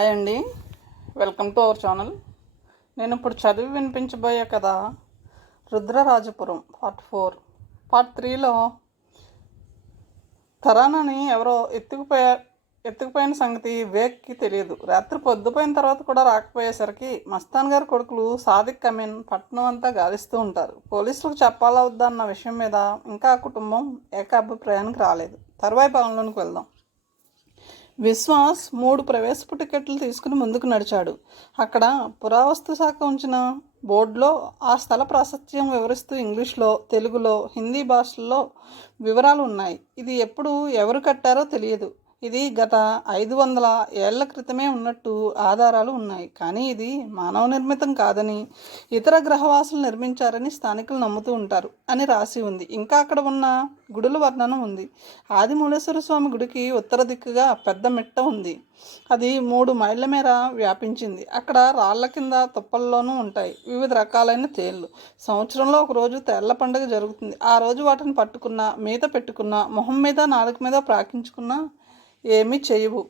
Hi అండి, welcome to our channel. నేను ఇప్పుడు చదివి వినిపించబోయే కథ రుద్రరాజపురం పార్ట్ 3లో తరానాని ఎవరో ఎత్తుకుపోయిన సంగతి వివేక్కి తెలియదు. రాత్రి పొద్దుపోయిన తర్వాత కూడా రాకపోయేసరికి మస్తాన్ గారి కొడుకులు సాదిక్ అమీన్ పట్టణం అంతా గాలిస్తూ ఉంటారు. పోలీసులకు చెప్పాలా వద్దా అన్న విషయం మీద ఇంకా ఆ కుటుంబం ఏకాభిప్రాయానికి రాలేదు. తరువాయి భాగంలోనికి వెళ్దాం. విశ్వాస్ 3 ప్రవేశపు టికెట్లు తీసుకుని ముందుకు నడిచాడు. అక్కడ పురావస్తు శాఖ ఉంచిన బోర్డులో ఆ స్థల ప్రాశస్త్యం వివరిస్తూ ఇంగ్లీష్లో, తెలుగులో, హిందీ భాషల్లో వివరాలు ఉన్నాయి. ఇది ఎప్పుడు ఎవరు కట్టారో తెలియదు. ఇది గత 500 ఏళ్ల క్రితమే ఉన్నట్టు ఆధారాలు ఉన్నాయి. కానీ ఇది మానవ నిర్మితం కాదని, ఇతర గ్రహవాసులు నిర్మించారని స్థానికులు నమ్ముతూ ఉంటారు అని రాసి ఉంది. ఇంకా అక్కడ ఉన్న గుడుల వర్ణన ఉంది. ఆదిమూలేశ్వర స్వామి గుడికి ఉత్తర దిక్కుగా పెద్ద మిట్ట ఉంది. అది 3 మైళ్ళ మేర వ్యాపించింది. అక్కడ రాళ్ల కింద తుప్పల్లోనూ ఉంటాయి వివిధ రకాలైన తేళ్లు. సంవత్సరంలో ఒక రోజు తేళ్ల పండుగ జరుగుతుంది. ఆ రోజు వాటిని పట్టుకున్నా, మీద పెట్టుకున్నా, మొహం మీద, నాలుక మీద ప్రాకించుకున్నా ఏమీ చేయవు.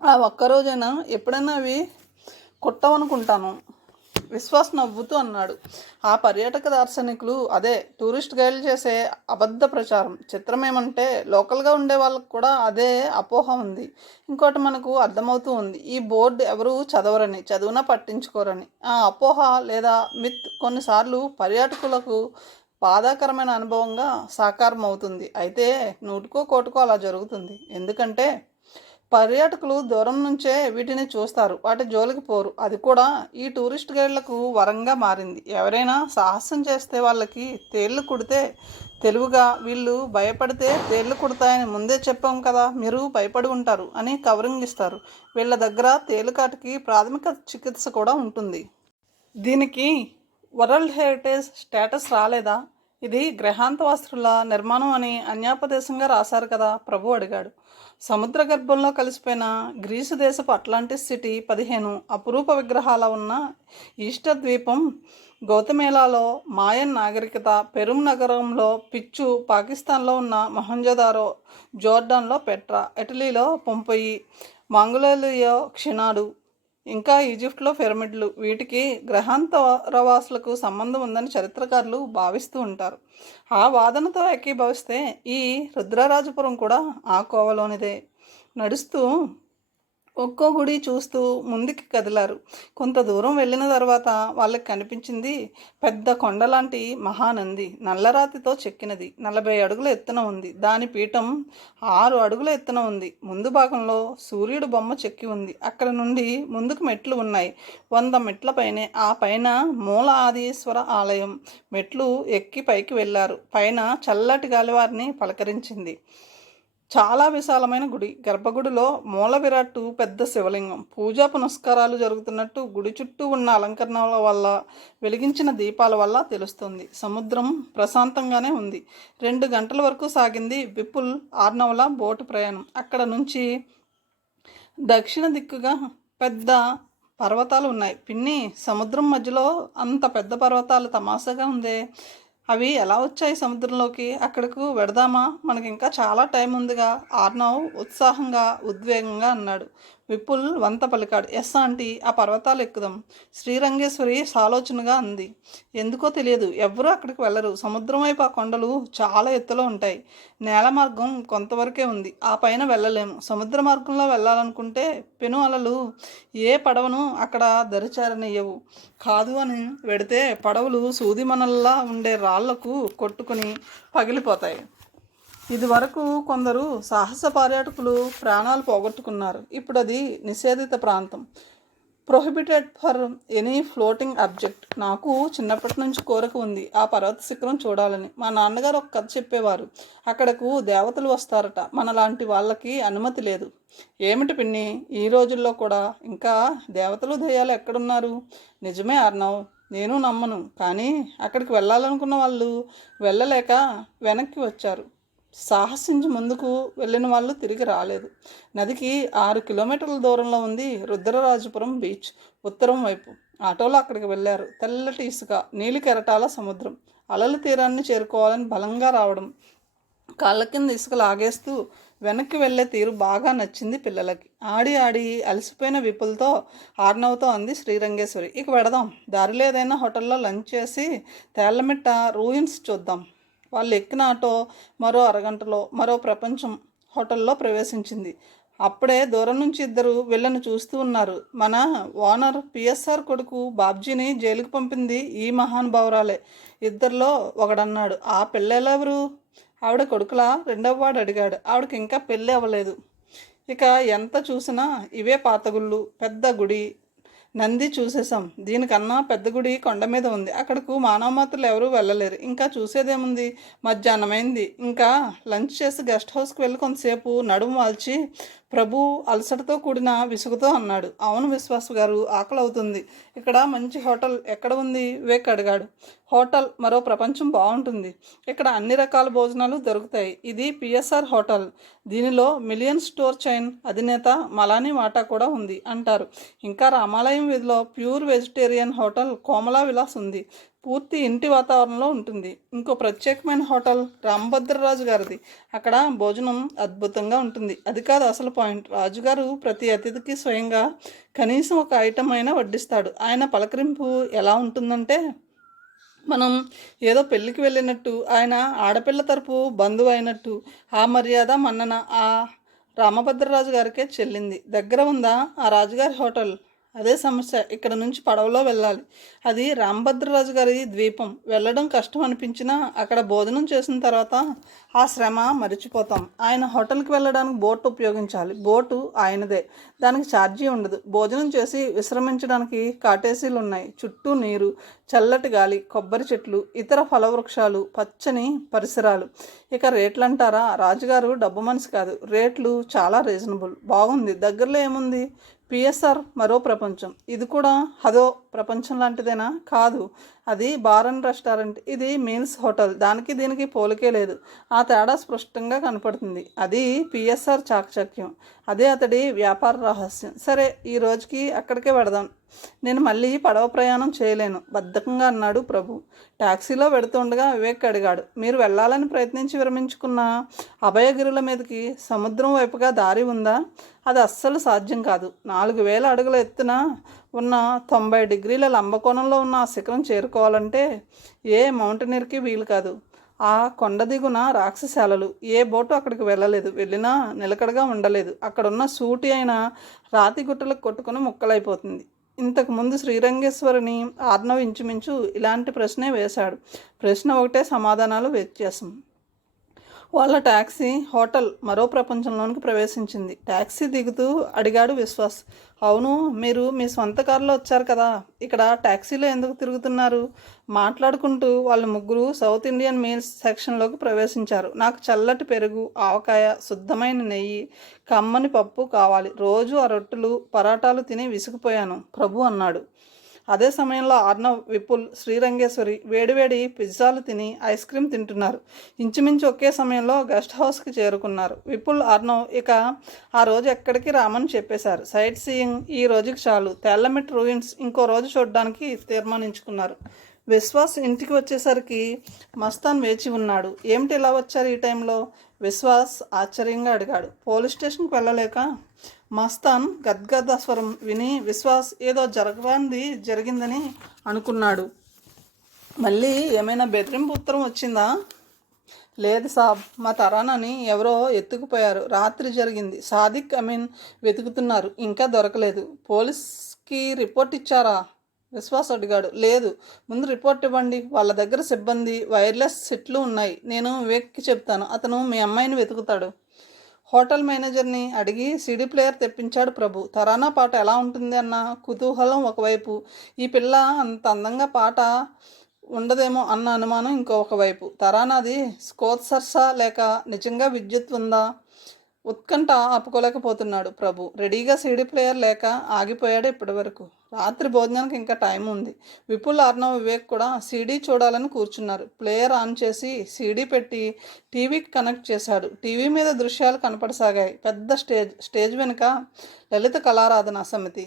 ఆ ఒక్కరోజైనా ఎప్పుడైనా అవి కుట్టవనుకుంటాను. విశ్వాస్ నవ్వుతూ అన్నాడు. ఆ పర్యాటక దార్శనికులు, అదే టూరిస్ట్ గైడ్లు చేసే అబద్ధ ప్రచారం. చిత్రం ఏమంటే లోకల్గా ఉండే వాళ్ళకు కూడా అదే అపోహ ఉంది. ఇంకోటి మనకు అర్థమవుతూ ఉంది. ఈ బోర్డు ఎవరు చదవరని, చదువునా పట్టించుకోరని. ఆ అపోహ లేదా మిత్ కొన్నిసార్లు పర్యాటకులకు బాధాకరమైన అనుభవంగా సాకారం అవుతుంది. అయితే 100కో 1 అలా జరుగుతుంది. ఎందుకంటే పర్యాటకులు దూరం నుంచే వీటిని చూస్తారు, వాటి జోలికి పోరు. అది కూడా ఈ టూరిస్ట్ గైడ్లకు వరంగా మారింది. ఎవరైనా సాహసం చేస్తే వాళ్ళకి తేళ్లు కుడితే తెలివిగా వీళ్ళు భయపడితే తేళ్లు కుడతాయని ముందే చెప్పాం కదా, మీరు భయపడి ఉంటారు అని కవరింగ్ ఇస్తారు. వీళ్ళ దగ్గర తేలుకాటికి ప్రాథమిక చికిత్స కూడా ఉంటుంది. దీనికి వరల్డ్ హెరిటేజ్ స్టేటస్ రాలేదా? ఇది గ్రహాంతవాసుల నిర్మాణం అని అన్యాపదేశంగా రాశారు కదా, ప్రభు అడిగాడు. సముద్ర గర్భంలో కలిసిపోయిన గ్రీసు దేశపు అట్లాంటిస్ సిటీ 15 అపురూప విగ్రహాల ఉన్న ఈస్టర్ ద్వీపం, గౌతమేలాలో మాయన్ నాగరికత, పెరుమ్ నగరంలో పిచ్చు, పాకిస్తాన్లో ఉన్న మొహంజదారో, జోర్డాన్లో పెట్రా, ఇటలీలో పొంపొయి, మంగోలియాలో క్షినాడు, ఇంకా ఈజిప్ట్లో పిరమిడ్లు, వీటికి గ్రహాంతరవాసులకు సంబంధం ఉందని చరిత్రకారులు భావిస్తూ ఉంటారు. ఆ వాదనతో ఏకీభవిస్తే ఈ రుద్రరాజపురం కూడా ఆ కోవలోనిదే. నడుస్తూ ఒక్కో గుడి చూస్తూ ముందుకి కదిలారు. కొంత దూరం వెళ్ళిన తర్వాత వాళ్ళకి కనిపించింది పెద్ద కొండలాంటి మహానంది. నల్లరాతితో చెక్కినది. 40 అడుగుల ఎత్తున ఉంది. దాని పీఠం 6 అడుగుల ఎత్తున ఉంది. ముందు భాగంలో సూర్యుడు బొమ్మ చెక్కి ఉంది. అక్కడ నుండి ముందుకు మెట్లు ఉన్నాయి. 100 మెట్ల పైనే. ఆ పైన మూల ఆదిశ్వర ఆలయం. మెట్లు ఎక్కి పైకి వెళ్ళారు. పైన చల్లటి గాలివారిని పలకరించింది. చాలా విశాలమైన గుడి. గర్భగుడిలో మూల విరాట్టు పెద్ద శివలింగం. పూజా పునస్కారాలు జరుగుతున్నట్టు గుడి చుట్టూ ఉన్న అలంకరణల వల్ల, వెలిగించిన దీపాల వల్ల తెలుస్తుంది. సముద్రం ప్రశాంతంగానే ఉంది. 2 గంటల వరకు సాగింది విపుల్ ఆర్నవల బోటు ప్రయాణం. అక్కడ నుంచి దక్షిణ దిక్కుగా పెద్ద పర్వతాలు ఉన్నాయి. పిన్ని, సముద్రం మధ్యలో అంత పెద్ద పర్వతాలు తమాషాగా ఉందే, అవి ఎలా వచ్చాయి సముద్రంలోకి? అక్కడకు వెడదామా? మనకి ఇంకా చాలా టైం ఉందిగా, ఆర్నవ్ ఉత్సాహంగా ఉద్వేగంగా అన్నాడు. విపుల్ వంత పలికాడు. ఎస్ ఆంటీ, ఆ పర్వతాలు ఎక్కుదాం. శ్రీరంగేశ్వరి సాలోచనగా అంది. ఎందుకో తెలియదు, ఎవ్వరూ అక్కడికి వెళ్ళరు. సముద్రం వైపు ఆ కొండలు చాలా ఎత్తులో ఉంటాయి. నేల మార్గం కొంతవరకే ఉంది. ఆ పైన వెళ్ళలేము. సముద్ర మార్గంలో వెళ్ళాలనుకుంటే పెను అలలు ఏ పడవను అక్కడ దరిచారనియ్యవు. కాదు అని వెడితే పడవలు సూదిమనల్లా ఉండే రాళ్లకు కొట్టుకుని పగిలిపోతాయి. ఇది వరకు కొందరు సాహస పర్యాటకులు ప్రాణాలు పోగొట్టుకున్నారు. ఇప్పుడు అది నిషేధిత ప్రాంతం. Prohibited for any floating object. నాకు చిన్నప్పటి నుంచి కోరిక ఉంది ఆ పర్వత శిఖరం చూడాలని. మా నాన్నగారు ఒక కథ చెప్పేవారు. అక్కడకు దేవతలు వస్తారట. మనలాంటి వాళ్ళకి అనుమతి లేదు. ఏమిటి పిన్ని, ఈ రోజుల్లో కూడా ఇంకా దేవతలు దెయ్యాలు ఎక్కడున్నారు? నిజమే అర్నవ్, నేను నమ్మను. కానీ అక్కడికి వెళ్ళాలనుకున్న వాళ్ళు వెళ్ళలేక వెనక్కి వచ్చారు. సాహసించి ముందుకు వెళ్ళిన వాళ్ళు తిరిగి రాలేదు. నదికి 6 కిలోమీటర్ల దూరంలో ఉంది రుద్రరాజపురం బీచ్. ఉత్తరం వైపు ఆటోలో అక్కడికి వెళ్ళారు. తెల్లటి ఇసుక, నీలి కెరటాల సముద్రం. అలల తీరాన్ని చేరుకోవాలని బలంగా రావడం, కాళ్ళ కింద ఇసుక లాగేస్తూ వెనక్కి వెళ్ళే తీరు బాగా నచ్చింది పిల్లలకి. ఆడి ఆడి అలసిపోయిన విపులతో ఆర్నవ్తో అంది శ్రీరంగేశ్వరి. ఇక వెడదాం, దారిలో ఏదైనా హోటల్లో లంచ్ చేసి తేళ్లమిట్ట రూయిన్స్ చూద్దాం. వాళ్ళు ఎక్కిన ఆటో మరో అరగంటలో మరో ప్రపంచం హోటల్లో ప్రవేశించింది. అప్పుడే దూరం నుంచి ఇద్దరు వీళ్ళను చూస్తూ ఉన్నారు. మన ఓనర్ పిఎస్ఆర్ కొడుకు బాబ్జీని జైలుకు పంపింది ఈ మహానుభావురాలే. ఇద్దరిలో ఒకడన్నాడు, ఆ పిల్లెలెవరు? ఆవిడ కొడుకులా? రెండవ వాడు అడిగాడు. ఆవిడకి ఇంకా పెళ్ళి అవ్వలేదు. ఇక ఎంత చూసినా ఇవే పాతగుళ్ళు, పెద్ద గుడి, నంది చూసేసాం. దీనికన్నా పెద్ద గుడి కొండ మీద ఉంది. అక్కడకు మానవమాత్రులు ఎవరూ వెళ్ళలేరు. ఇంకా చూసేదేముంది? మధ్యాహ్నమైంది. ఇంకా లంచ్ చేసి గెస్ట్ హౌస్కి వెళ్ళి కొంతసేపు నడుము వాల్చి ప్రభు అలసటతో కూడిన విసుగుతో అన్నాడు. అవును విశ్వాస్ గారు, ఆకలి అవుతుంది. ఇక్కడ మంచి హోటల్ ఎక్కడ ఉంది? వివేక్ అడిగాడు. హోటల్ మరో ప్రపంచం బాగుంటుంది. ఇక్కడ అన్ని రకాల భోజనాలు దొరుకుతాయి. ఇది పిఎస్ఆర్ హోటల్. దీనిలో మిలియన్ స్టోర్ చైన్ అధినేత మలానీ వాటా కూడా ఉంది అంటారు. ఇంకా రామాలయం వీధిలో ప్యూర్ వెజిటేరియన్ హోటల్ కోమలా విలాస్ ఉంది. పూర్తి ఇంటి వాతావరణంలో ఉంటుంది. ఇంకో ప్రత్యేకమైన హోటల్ రామభద్రరాజు గారిది. అక్కడ భోజనం అద్భుతంగా ఉంటుంది. అది కాదు అసలు పాయింట్. రాజుగారు ప్రతి అతిథికి స్వయంగా కనీసం ఒక ఐటమ్ అయినా వడ్డిస్తాడు. ఆయన పలకరింపు ఎలా ఉంటుందంటే మనం ఏదో పెళ్ళికి వెళ్ళినట్టు, ఆయన ఆడపిల్ల తరపు బంధువు అయినట్టు. ఆ మర్యాద మన్నన ఆ రామభద్రరాజు గారికే చెల్లింది. దగ్గర ఉందా ఆ రాజుగారి హోటల్? అదే సమస్య. ఇక్కడ నుంచి పడవలో వెళ్ళాలి. అది రామభద్రరాజు గారి ద్వీపం. వెళ్ళడం కష్టం అనిపించినా అక్కడ భోజనం చేసిన తర్వాత ఆ శ్రమ మరిచిపోతాం. ఆయన హోటల్కి వెళ్ళడానికి బోట్ ఉపయోగించాలి. బోటు ఆయనదే, దానికి ఛార్జీ ఉండదు. భోజనం చేసి విశ్రమించడానికి కాటేసీలు ఉన్నాయి. చుట్టూ నీరు, చల్లటి గాలి, కొబ్బరి చెట్లు, ఇతర ఫలవృక్షాలు, పచ్చని పరిసరాలు. ఇక రేట్లు అంటారా? రాజుగారు డబ్బు మనిషి కాదు. రేట్లు చాలా రీజనబుల్. బాగుంది. దగ్గరలో ఏముంది? పిఎస్ఆర్ మరో ప్రపంచం. ఇది కూడా అదో ప్రపంచం లాంటిదేనా? కాదు, అది బార్ అండ్ రెస్టారెంట్. ఇది మీల్స్ హోటల్. దానికి దీనికి పోలికే లేదు. ఆ తేడా స్పష్టంగా కనపడుతుంది. అది పిఎస్ఆర్ చాకచక్యం. అదే అతడి వ్యాపార రహస్యం. సరే, ఈ రోజుకి అక్కడికే వెడదాం. నేను మళ్ళీ పడవ ప్రయాణం చేయలేను బద్ధకంగా అన్నాడు ప్రభు. టాక్సీలో వెడుతుండగా వివేక్ అడిగాడు, మీరు వెళ్ళాలని ప్రయత్నించి విరమించుకున్న అభయగిరుల మీదకి సముద్రం వైపుగా దారి ఉందా? అది అస్సలు సాధ్యం కాదు. 4000 అడుగుల ఎత్తున ఉన్న 90 డిగ్రీల లంబకోణంలో ఉన్న ఆ శిఖరం చేరుకోవాలంటే ఏ మౌంటైనర్కి వీలు కాదు. ఆ కొండ దిగున రాక్షసాలలు. ఏ బోటు అక్కడికి వెళ్ళలేదు. వెళ్ళినా నిలకడగా ఉండలేదు. అక్కడున్న సూటి అయిన రాతి గుట్టలకు కొట్టుకుని ముక్కలైపోతుంది. ఇంతకుముందు శ్రీరంగేశ్వరిని ఆర్నవ్ ఇంచుమించు ఇలాంటి ప్రశ్నే వేశాడు. ప్రశ్న ఒకటే, సమాధానాలు వ్యత్యాసం. వాళ్ళ ట్యాక్సీ హోటల్ మరో ప్రపంచంలోనికి ప్రవేశించింది. ట్యాక్సీ దిగుతూ అడిగాడు విశ్వాస్. అవును, మీరు మీ సొంత కారులో వచ్చారు కదా, ఇక్కడ ట్యాక్సీలో ఎందుకు తిరుగుతున్నారు? మాట్లాడుకుంటూ వాళ్ళు ముగ్గురు సౌత్ ఇండియన్ మీల్స్ సెక్షన్లోకి ప్రవేశించారు. నాకు చల్లటి పెరుగు, ఆవకాయ, శుద్ధమైన నెయ్యి, కమ్మని పప్పు కావాలి. రోజు ఆ రొట్టెలు పరాటాలు తిని విసిగిపోయాను ప్రభు అన్నాడు. అదే సమయంలో ఆర్నవ్, విపుల్, శ్రీరంగేశ్వరి వేడివేడి పిజ్జాలు తిని ఐస్ క్రీమ్ తింటున్నారు. ఇంచుమించు ఒకే సమయంలో గెస్ట్ హౌస్కి చేరుకున్నారు. విపుల్, ఆర్నవ్ ఇక ఆ రోజు ఎక్కడికి రామని చెప్పేశారు. సైట్ సీయింగ్ ఈ రోజుకి చాలు. తేళ్లమిట్ రూయిన్స్ ఇంకో రోజు చూడడానికి తీర్మానించుకున్నారు. విశ్వాస్ ఇంటికి వచ్చేసరికి మస్తాన్ వేచి ఉన్నాడు. ఏమిటి ఇలా వచ్చారు ఈ టైంలో? విశ్వాస్ ఆశ్చర్యంగా అడిగాడు. పోలీస్ స్టేషన్కి వెళ్ళలేక. మస్తాన్ గద్గద స్వరం విని విశ్వాస్ ఏదో జరిగిందని అనుకున్నాడు. మళ్ళీ ఏమైనా బెదిరింపు ఉత్తరం వచ్చిందా? లేదు సాబ్, మా తరానాని ఎవరో ఎత్తుకుపోయారు. రాత్రి జరిగింది. సాదిక్ అమీన్ వెతుకుతున్నారు, ఇంకా దొరకలేదు. పోలీస్కి రిపోర్ట్ ఇచ్చారా? విశ్వాస్ అడిగాడు. లేదు. ముందు రిపోర్ట్ ఇవ్వండి. వాళ్ళ దగ్గర సిబ్బంది, వైర్లెస్ సెట్లు ఉన్నాయి. నేను వివేక్కి చెప్తాను, అతను మీ అమ్మాయిని వెతుకుతాడు. హోటల్ మేనేజర్ని అడిగి సీడీ ప్లేయర్ తెప్పించాడు ప్రభు. తరానా పాట ఎలా ఉంటుంది అన్న కుతూహలం ఒకవైపు, ఈ పిల్ల అంత అందంగా పాట ఉండదేమో అన్న అనుమానం ఇంకొకవైపు. తరానాది స్కోత్సర్సా లేక నిజంగా విద్యుత్ ఉందా? ఉత్కంఠ ఆపుకోలేకపోతున్నాడు ప్రభు. రెడీగా సీడీ ప్లేయర్ లేక ఆగిపోయాడు ఇప్పటి వరకు. రాత్రి భోజనానికి ఇంకా టైం ఉంది. విపుల్, ఆర్నవ్, వివేక్ కూడా సీడీ చూడాలని కూర్చున్నారు. ప్లేయర్ ఆన్ చేసి సీడీ పెట్టి టీవీకి కనెక్ట్ చేశాడు. టీవీ మీద దృశ్యాలు కనపడసాగాయి. పెద్ద స్టేజ్ వెనుక లలిత కళారాధన సమితి,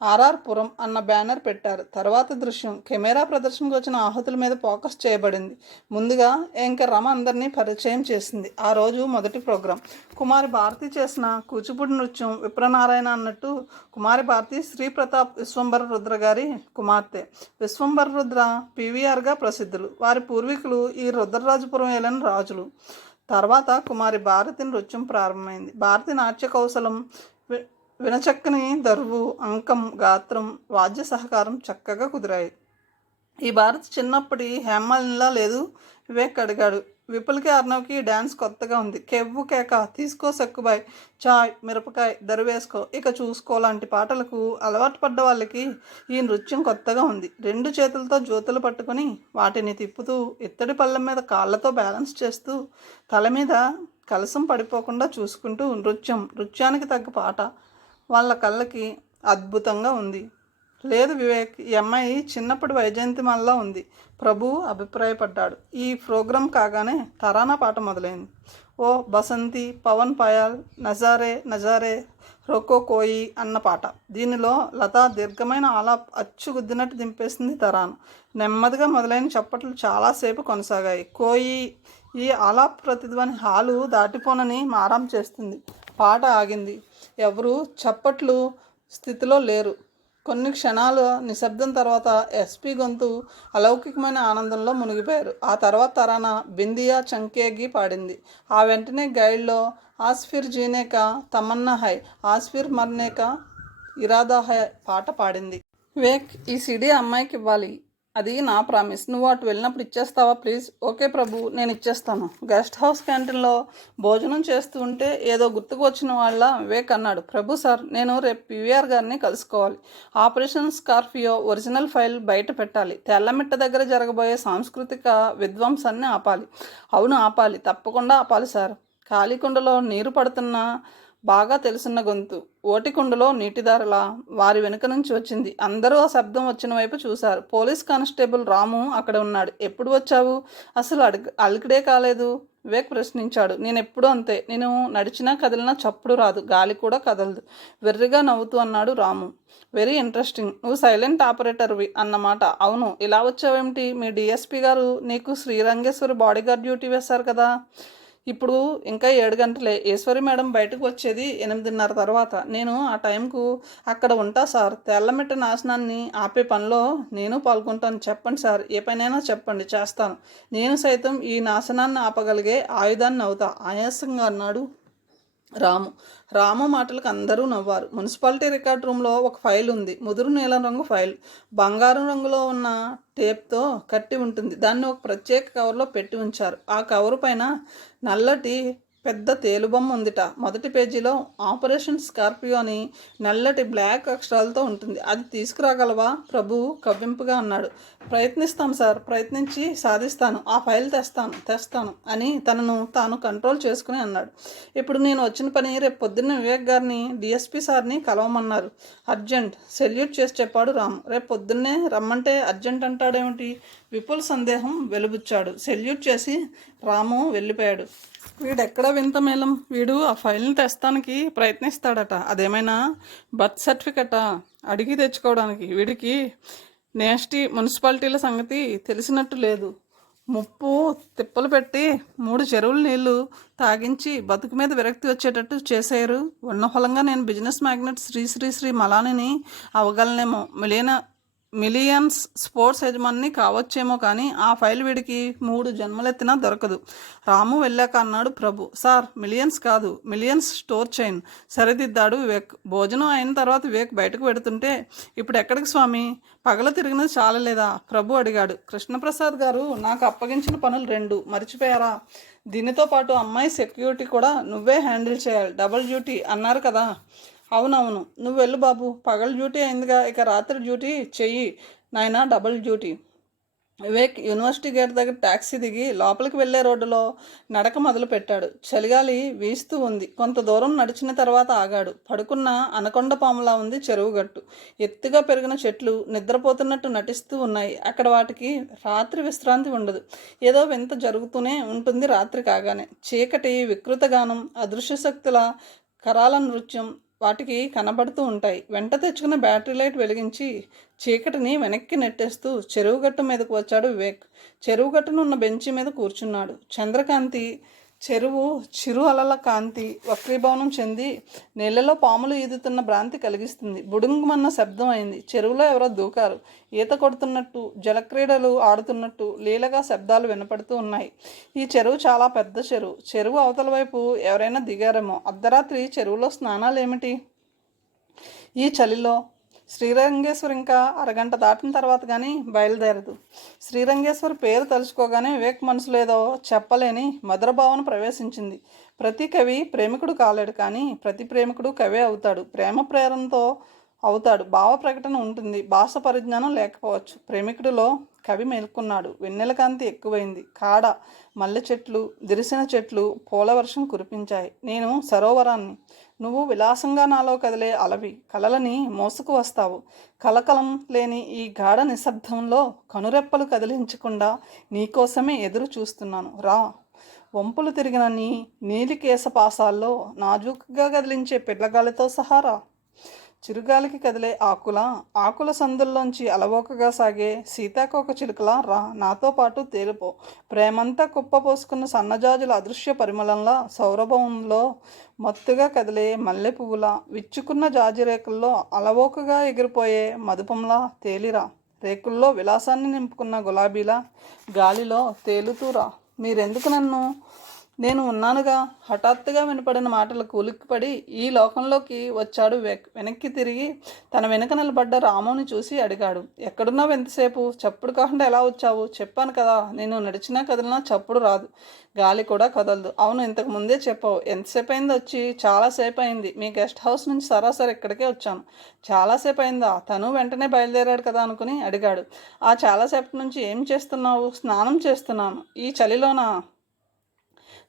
ఆర్ఆర్ పురం అన్న బ్యానర్ పెట్టారు. తర్వాత దృశ్యం కెమెరా ప్రదర్శనకు వచ్చిన ఆహుతుల మీద ఫోకస్ చేయబడింది. ముందుగా యాంకర్ రమ అందరినీ పరిచయం చేసింది. ఆ రోజు మొదటి ప్రోగ్రాం కుమారి భారతి చేసిన కూచిపూడి నృత్యం. విప్రనారాయణ అన్నట్టు కుమారి భారతి శ్రీ ప్రతాప్ విశ్వంబర రుద్ర గారి కుమార్తె. విశ్వంబర రుద్ర పీవీఆర్గా ప్రసిద్ధులు. వారి పూర్వీకులు ఈ రుద్రరాజపురం ఏలిన రాజులు. తర్వాత కుమారి భారతి నృత్యం ప్రారంభమైంది. భారతి నాట్య కౌశలం, వినచక్కని దరువు, అంకం, గాత్రం, వాద్య సహకారం చక్కగా కుదిరాయి. ఈ భారతి చిన్నప్పటి హేమాలినిలా లేదు. వివేక్ అడిగాడు. విపుల్కి అర్ణవ్కి డ్యాన్స్ కొత్తగా ఉంది. కెవ్వు కేక, తీసుకో సక్కుబాయ్, చాయ్, మిరపకాయ, దరువేసుకో, ఇక చూసుకో లాంటి పాటలకు అలవాటు పడ్డ వాళ్ళకి ఈ నృత్యం కొత్తగా ఉంది. 2 చేతులతో జ్యోతులు పట్టుకొని వాటిని తిప్పుతూ ఇత్తడి పళ్ళెం మీద కాళ్ళతో బ్యాలెన్స్ చేస్తూ తల మీద కలసం పడిపోకుండా చూసుకుంటూ నృత్యానికి తగ్గ పాట వాళ్ళ కళ్ళకి అద్భుతంగా ఉంది. లేదు వివేక్, ఈ అమ్మాయి చిన్నప్పటి వైజయంతిమాలలో ఉంది ప్రభు అభిప్రాయపడ్డాడు. ఈ ప్రోగ్రాం కాగానే తరానా పాట మొదలైంది. ఓ బసంతి, పవన్ పయాల్, నజారే నజారే, రోకో కోయి అన్న పాట. దీనిలో లతా దీర్ఘమైన ఆలాప్ అచ్చుగుద్దినట్టు దింపేసింది తరాను. నెమ్మదిగా మొదలైన చప్పట్లు చాలాసేపు కొనసాగాయి. కోయి ఈ ఆలాప్ ప్రతిధ్వని హాలు దాటిపోనని మారం చేస్తుంది. పాట ఆగింది. ఎవరు చప్పట్లు స్థితిలో లేరు. కొన్ని క్షణాలు నిశ్శబ్దం తర్వాత ఎస్పీ గొంతు అలౌకికమైన ఆనందంలో మునిగిపోయారు. ఆ తర్వాత తరానా బిందియా చంకేగి పాడింది. ఆ వెంటనే గైడ్లో ఆస్ఫిర్ జీనేకా తమన్నా హై, ఆస్ఫిర్ మర్నేకా ఇరాదా హై పాట పాడింది. వివేక్, ఈ సిడీ అమ్మాయికి ఇవ్వాలి. అది నా ప్రామిస్. నువ్వు అటు వెళ్ళినప్పుడు ఇచ్చేస్తావా ప్లీజ్? ఓకే ప్రభు, నేను ఇచ్చేస్తాను. గెస్ట్ హౌస్ క్యాంటీన్లో భోజనం చేస్తూ ఉంటే ఏదో గుర్తుకు వచ్చిన వాళ్ళ వివేక్ అన్నాడు. ప్రభు సార్, నేను రేపు పీవీఆర్ గారిని కలుసుకోవాలి. ఆపరేషన్ స్కార్పియో ఒరిజినల్ ఫైల్ బయట పెట్టాలి. తెల్లమిట్ట దగ్గర జరగబోయే సాంస్కృతిక విధ్వంసాన్ని ఆపాలి. అవును ఆపాలి, తప్పకుండా ఆపాలి సార్. ఖాళీ కుండలో నీరు పడుతున్న బాగా తెలుసున్న గొంతు ఓటికుండలో నీటిదారలా వారి వెనుక నుంచి వచ్చింది. అందరూ ఆ శబ్దం వచ్చిన వైపు చూశారు. పోలీస్ కానిస్టేబుల్ రాము అక్కడ ఉన్నాడు. ఎప్పుడు వచ్చావు? అసలు అలికిడే కాలేదు వివేక్ ప్రశ్నించాడు. నేను ఎప్పుడూ అంతే. నేను నడిచినా కదిలినా చప్పుడు రాదు, గాలి కూడా కదలదు. వెర్రిగా నవ్వుతూ అన్నాడు రాము. Very interesting. నువ్వు సైలెంట్ ఆపరేటర్వి అన్నమాట. అవును, ఇలా వచ్చావేమిటి? మీ డిఎస్పీ గారు నీకు శ్రీరంగేశ్వరి బాడీగార్డ్ డ్యూటీ వేశారు కదా. ఇప్పుడు ఇంకా 7 గంటలే. ఈశ్వరి మేడం బయటకు వచ్చేది 8:30 తర్వాత. నేను ఆ టైంకు అక్కడ ఉంటా సార్. తెల్లమిట్ట నాశనాన్ని ఆపే పనిలో నేను పాల్గొంటాను. చెప్పండి సార్, ఏ పనైనా చెప్పండి, చేస్తాను. నేను సైతం ఈ నాశనాన్ని ఆపగలిగే ఆయుధాన్ని అవుతా ఆయాసంగా అన్నాడు రాము మాటలకు అందరూ నవ్వారు. మున్సిపాలిటీ రికార్డ్ రూమ్లో ఒక ఫైల్ ఉంది. ముదురు నీలం రంగు ఫైల్. బంగారం రంగులో ఉన్న టేప్తో కట్టి ఉంటుంది. దాన్ని ఒక ప్రత్యేక కవర్లో పెట్టి ఉంచారు. ఆ కవరు పైన నల్లటి పెద్ద తేలుబొమ్మ ఉందిట. మొదటి పేజీలో ఆపరేషన్ స్కార్పియో అని నల్లటి బ్లాక్ అక్షరాలతో ఉంటుంది. అది తీసుకురాగలవా ప్రభు కవ్వింపుగా అన్నాడు. ప్రయత్నిస్తాం సార్, ప్రయత్నించి సాధిస్తాను. ఆ ఫైల్ తెస్తాను అని తనను తాను కంట్రోల్ చేసుకుని అన్నాడు. ఇప్పుడు నేను వచ్చిన పని రేపు పొద్దున్న వివేక్ గారిని డిఎస్పీ సార్ని కలవమన్నారు. అర్జెంట్. సెల్యూట్ చేసి చెప్పాడు రాము. రేపు పొద్దున్నే రమ్మంటే అర్జెంట్ అంటాడేమిటి? విపుల్ సందేహం వెలుబుచ్చాడు. సెల్యూట్ చేసి రాము వెళ్ళిపోయాడు. వీడెక్కడ వింత మేళం. వీడు ఆ ఫైల్ని తెస్తానికి ప్రయత్నిస్తాడట. అదేమైనా బర్త్ సర్టిఫికెటా అడిగి తెచ్చుకోవడానికి? వీడికి నేస్టీ మున్సిపాలిటీల సంగతి తెలిసినట్టు లేదు. ముప్పు తిప్పలు పెట్టి 3 చెరువుల నీళ్లు తాగించి బతుకు మీద విరక్తి వచ్చేటట్టు చేశారు. ఉన్నఫలంగా నేను బిజినెస్ మ్యాగ్నెట్ శ్రీ మలానిని అవగలనేమో. మిలియన్స్ స్పోర్ట్స్ యజమాని కావచ్చేమో, కానీ ఆ ఫైల్ వీడికి 3 జన్మలెత్తినా దొరకదు. రాము వెళ్ళాక అన్నాడు ప్రభు. సార్, మిలియన్స్ కాదు, మిలియన్స్ స్టోర్ చైన్ సరిదిద్దాడు వివేక్. భోజనం అయిన తర్వాత వివేక్ బయటకు పెడుతుంటే, ఇప్పుడు ఎక్కడికి స్వామి? పగల తిరిగినది చాలలేదా? ప్రభు అడిగాడు. కృష్ణప్రసాద్ గారు నాకు అప్పగించిన పనులు 2 మర్చిపోయారా? దీనితో పాటు అమ్మాయి సెక్యూరిటీ కూడా నువ్వే హ్యాండిల్ చేయాలి. డబుల్ డ్యూటీ అన్నారు కదా. అవునవును, నువ్వు వెళ్ళు బాబు. పగల డ్యూటీ అయిందిగా, ఇక రాత్రి డ్యూటీ చెయ్యి నాయనా, double duty. Vivek university gate దగ్గర ట్యాక్సీ దిగి లోపలికి వెళ్లే రోడ్డులో నడక మొదలు పెట్టాడు. చలిగాలి వీస్తూ ఉంది. కొంత దూరం నడిచిన తర్వాత ఆగాడు. పడుకున్న అనకొండ పాములా ఉంది చెరువు గట్టు. ఎత్తుగా పెరిగిన చెట్లు నిద్రపోతున్నట్టు నటిస్తూ ఉన్నాయి. అక్కడ వాటికి రాత్రి విశ్రాంతి ఉండదు. ఏదో వింత జరుగుతూనే ఉంటుంది రాత్రి కాగానే. చీకటి, వికృత గానం, అదృశ్య శక్తుల కరాల నృత్యం, వాటికి కనబడుతూ ఉంటాయి. వెంట తెచ్చుకున్న బ్యాటరీ లైట్ వెలిగించి చీకటిని వెనక్కి నెట్టేస్తూ చెరువు గట్టు మీదకు వచ్చాడు వివేక్. చెరువు గట్టున ఉన్న బెంచి మీద కూర్చున్నాడు. చంద్రకాంతి చెరువు చిరు అలల కాంతి వక్రీభవనం చెంది నీళ్లలో పాములు ఈదుతున్న భ్రాంతి కలిగిస్తుంది. బుడుంగుమన్న శబ్దం అయింది. చెరువులో ఎవరో దూకారు. ఈత కొడుతున్నట్టు, జలక్రీడలు ఆడుతున్నట్టు లీలగా శబ్దాలు వినపడుతూ ఉన్నాయి. ఈ చెరువు చాలా పెద్ద చెరువు. చెరువు అవతల వైపు ఎవరైనా దిగారేమో. అర్ధరాత్రి చెరువులో స్నానాలు ఏమిటి ఈ చలిలో? శ్రీరంగేశ్వర్ ఇంకా అరగంట దాటిన తర్వాత కానీ బయలుదేరదు. శ్రీరంగేశ్వర్ పేరు తలుచుకోగానే వివేక్ మనసులో ఏదో చెప్పలేని మధుర భావన ప్రవేశించింది. ప్రతి కవి ప్రేమికుడు కాలేడు, కానీ ప్రతి ప్రేమికుడు కవే అవుతాడు. ప్రేమ ప్రేరణతో అవుతాడు. భావ ప్రకటన ఉంటుంది, భాష పరిజ్ఞానం లేకపోవచ్చు. ప్రేమికుడిలో కవి మేల్కొన్నాడు. వెన్నెల కాంతి ఎక్కువైంది. కాడ మల్లె చెట్లు, దిరిసిన చెట్లు పూల వర్షం కురిపించాయి. నేను సరోవరాన్ని, నువ్వు విలాసంగా నాలో కదిలే అలవి. కలలని మోసుకు వస్తావు. కలకలం లేని ఈ గాఢ నిశ్శబ్దంలో కనురెప్పలు కదిలించకుండా నీకోసమే ఎదురు చూస్తున్నాను. రా. వంపులు తిరిగిన నీ నీలి కేశపాసాల్లో నాజూకుగా కదిలించే పిల్లగాలితో సహా రా. చిరుగాలికి కదిలే ఆకుల సందుల్లోంచి అలవోకగా సాగే సీతాకోక చిలుకలా రా. నాతో పాటు తేలిపో. ప్రేమంతా కుప్పపోసుకున్న సన్నజాజుల అదృశ్య పరిమళంలా, సౌరభంలో మత్తుగా కదిలే మల్లె పువ్వులా, విచ్చుకున్న జాజి రేకుల్లో అలవోకగా ఎగిరిపోయే మధుపంలా తేలిరా. రేకుల్లో విలాసాన్ని నింపుకున్న గులాబీలా గాలిలో తేలుతూరా. మీరెందుకు నన్ను? నేను ఉన్నానుగా. హఠాత్తుగా వినపడిన మాటలకు ఉలిక్కిపడి ఈ లోకంలోకి వచ్చాడు వివేక్. వెనక్కి తిరిగి తన వెనుక నిలబడ్డ రాముని చూసి అడిగాడు, ఎక్కడున్నావు ఎంతసేపు? చప్పుడు కాకుండా ఎలా వచ్చావు? చెప్పాను కదా, నేను నడిచినా కదిలినా చప్పుడు రాదు, గాలి కూడా కదలదు. అవును, ఇంతకు ముందే చెప్పావు. ఎంతసేపు అయింది వచ్చి? చాలాసేపు అయింది. మీ గెస్ట్ హౌస్ నుంచి సరాసరి ఇక్కడికే వచ్చాను. చాలాసేపు అయిందా? తను వెంటనే బయలుదేరాడు కదా అనుకుని అడిగాడు. ఆ చాలాసేపటి నుంచి ఏం చేస్తున్నావు? స్నానం చేస్తున్నాను. ఈ చలిలోనా?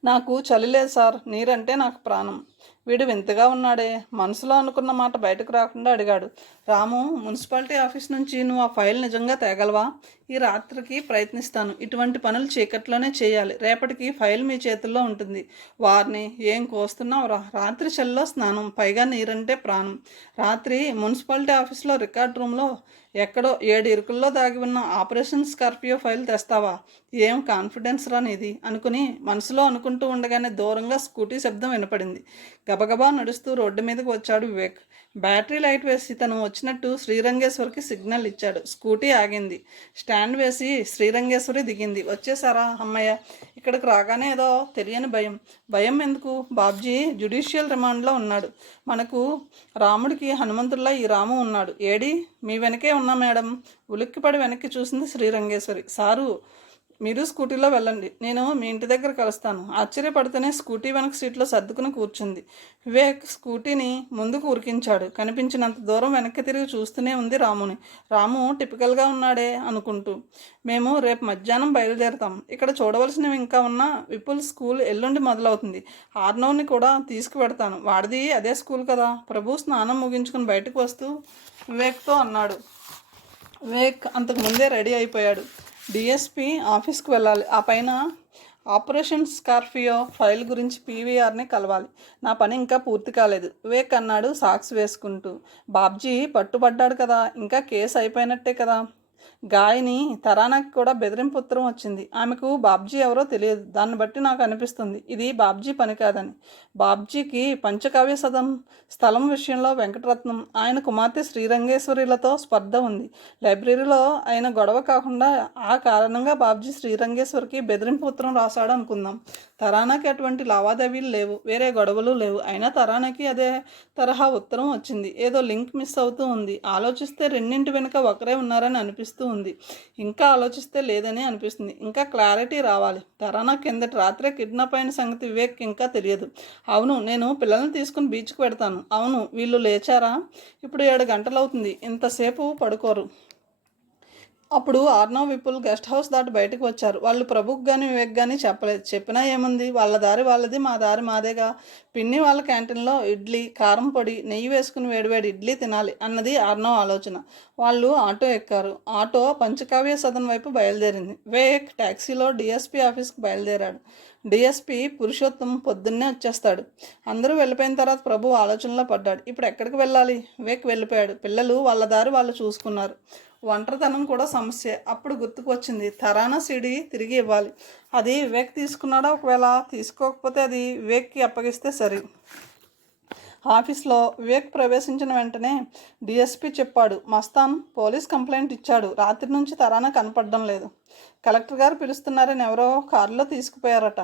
నాకు చలి లేదు సార్, నీరంటే నాకు ప్రాణం. వీడు వింతగా ఉన్నాడే. మనసులో అనుకున్న మాట బయటకు రాకుండా అడిగాడు. రాము, మున్సిపాలిటీ ఆఫీస్ నుంచి నువ్వు ఆ ఫైల్ నిజంగా తేగలవా? ఈ రాత్రికి ప్రయత్నిస్తాను. ఇటువంటి పనులు చీకట్లోనే చేయాలి. రేపటికి ఫైల్ మీ చేతుల్లో ఉంటుంది. వారిని ఏం కోస్తున్నావురా? రాత్రి చలిలో స్నానం, పైగా నీరంటే ప్రాణం. రాత్రి మున్సిపాలిటీ ఆఫీస్లో రికార్డ్ రూమ్లో ఎక్కడో 7 ఇరుకుల్లో దాగి ఉన్న ఆపరేషన్ స్కార్పియో ఫైల్ తెస్తావా? ఏం కాన్ఫిడెన్స్ రా నీది అనుకుని మనసులో అనుకుంటూ ఉండగానే దూరంగా స్కూటీ శబ్దం వినపడింది. గబగబా నడుస్తూ రోడ్డు మీదకి వచ్చాడు వివేక్. బ్యాటరీ లైట్ వేసి తను వచ్చినట్టు శ్రీరంగేశ్వరికి సిగ్నల్ ఇచ్చాడు. స్కూటీ ఆగింది. స్టాండ్ వేసి శ్రీరంగేశ్వరి దిగింది. వచ్చేసారా? అమ్మయ్య. ఇక్కడికి రాగానే ఏదో తెలియని భయం. భయం ఎందుకు? బాబ్జీ జ్యుడిషియల్ రిమాండ్లో ఉన్నాడు. మనకు రాముడికి హనుమంతుల్లా ఈ రాము ఉన్నాడు. ఏడి? మీ వెనకే ఉన్నా మేడం. ఉలిక్కిపడి వెనక్కి చూసింది శ్రీరంగేశ్వరి. సారు, మీరు స్కూటీలో వెళ్ళండి, నేను మీ ఇంటి దగ్గర కలుస్తాను. ఆశ్చర్యపడితేనే స్కూటీ వెనక సీట్లో సర్దుకుని కూర్చుంది. వివేక్ స్కూటీని ముందుకు ఉరికించాడు. కనిపించినంత దూరం వెనక్కి తిరిగి చూస్తూనే ఉంది రాముని. రాము టిపికల్గా ఉన్నాడే అనుకుంటూ. మేము రేపు మధ్యాహ్నం బయలుదేరుతాం. ఇక్కడ చూడవలసినవి ఇంకా ఉన్నా. విపుల్ స్కూల్ ఎల్లుండి మొదలవుతుంది. ఆర్నవ్ని కూడా తీసుకువెడతాను. వాడిది అదే స్కూల్ కదా. ప్రభు స్నానం ముగించుకుని బయటకు వస్తూ వివేక్తో అన్నాడు. వివేక్ అంతకుముందే రెడీ అయిపోయాడు. డిఎస్పి ఆఫీస్కి వెళ్ళాలి. ఆ పైన ఆపరేషన్ స్కార్పియో ఫైల్ గురించి పీవీఆర్ని కలవాలి. నా పని ఇంకా పూర్తి కాలేదు వివేక్ అన్నాడు సాక్స్ వేసుకుంటూ. బాబ్జీ పట్టుబడ్డాడు కదా, ఇంకా కేసు అయిపోయినట్టే కదా. గాయని తరానాకి కూడా బెదిరింపు ఉత్తరం వచ్చింది. ఆమెకు బాబ్జీ ఎవరో తెలియదు. దాన్ని బట్టి నాకు అనిపిస్తుంది ఇది బాబ్జీ పని కాదని. బాబ్జీకి పంచకావ్య సదం స్థలం విషయంలో వెంకటరత్నం, ఆయన కుమార్తె శ్రీరంగేశ్వరిలతో స్పర్ధ ఉంది. లైబ్రరీలో ఆయన గొడవ కాకుండా ఆ కారణంగా బాబ్జీ శ్రీరంగేశ్వరికి బెదిరింపు ఉత్తరం రాశాడు అనుకుందాం. తరానాకి అటువంటి లావాదేవీలు లేవు, వేరే గొడవలు లేవు. అయినా తరానాకి అదే తరహా ఉత్తరం వచ్చింది. ఏదో లింక్ మిస్ అవుతూ ఉంది. ఆలోచిస్తే రెండింటి వెనుక ఒకరే ఉన్నారని అనిపిస్తూ ఉంది. ఇంకా ఆలోచిస్తే లేదని అనిపిస్తుంది. ఇంకా క్లారిటీ రావాలి. తరానా కిందటి రాత్రే కిడ్నాప్ అయిన సంగతి వివేక్ ఇంకా తెలియదు. అవును, నేను పిల్లల్ని తీసుకుని బీచ్కి పెడతాను. అవును, వీళ్ళు లేచారా? ఇప్పుడు 7 గంటలు అవుతుంది. ఇంతసేపు పడుకోరు. అప్పుడు ఆర్నవ్ విపుల్ గెస్ట్ హౌస్ దాటి బయటకు వచ్చారు. వాళ్ళు ప్రభుకి కానీ వివేక్ కానీ చెప్పలేదు. చెప్పినా ఏముంది, వాళ్ళ దారి వాళ్ళది, మా దారి మాదేగా. పిన్ని వాళ్ళ క్యాంటీన్లో ఇడ్లీ, కారం పొడి, నెయ్యి వేసుకుని వేడివేడి ఇడ్లీ తినాలి అన్నది ఆర్నవ్ ఆలోచన. వాళ్ళు ఆటో ఎక్కారు. ఆటో పంచకావ్య సదన్ వైపు బయలుదేరింది. వివేక్ ట్యాక్సీలో డిఎస్పీ ఆఫీస్కి బయలుదేరాడు. డిఎస్పీ పురుషోత్తం పొద్దున్నే వచ్చేస్తాడు. అందరూ వెళ్ళిపోయిన తర్వాత ప్రభు ఆలోచనలో పడ్డాడు. ఇప్పుడు ఎక్కడికి వెళ్ళాలి? వివేక్ వెళ్ళిపోయాడు. పిల్లలు వాళ్ళ దారి వాళ్ళు చూసుకున్నారు. ఒంటరితనం కూడా సమస్య. అప్పుడు గుర్తుకు వచ్చింది, తరానా సీడీ తిరిగి ఇవ్వాలి. అది వివేక్ తీసుకున్నాడా? ఒకవేళ తీసుకోకపోతే అది వివేక్కి అప్పగిస్తే సరి. ఆఫీస్లో వివేక్ ప్రవేశించిన వెంటనే డిఎస్పీ చెప్పాడు, మస్తాన్ పోలీస్ కంప్లైంట్ ఇచ్చాడు. రాత్రి నుంచి తరానా కనపడడం లేదు. కలెక్టర్ గారు పిలుస్తున్నారని ఎవరో కారులో తీసుకుపోయారట.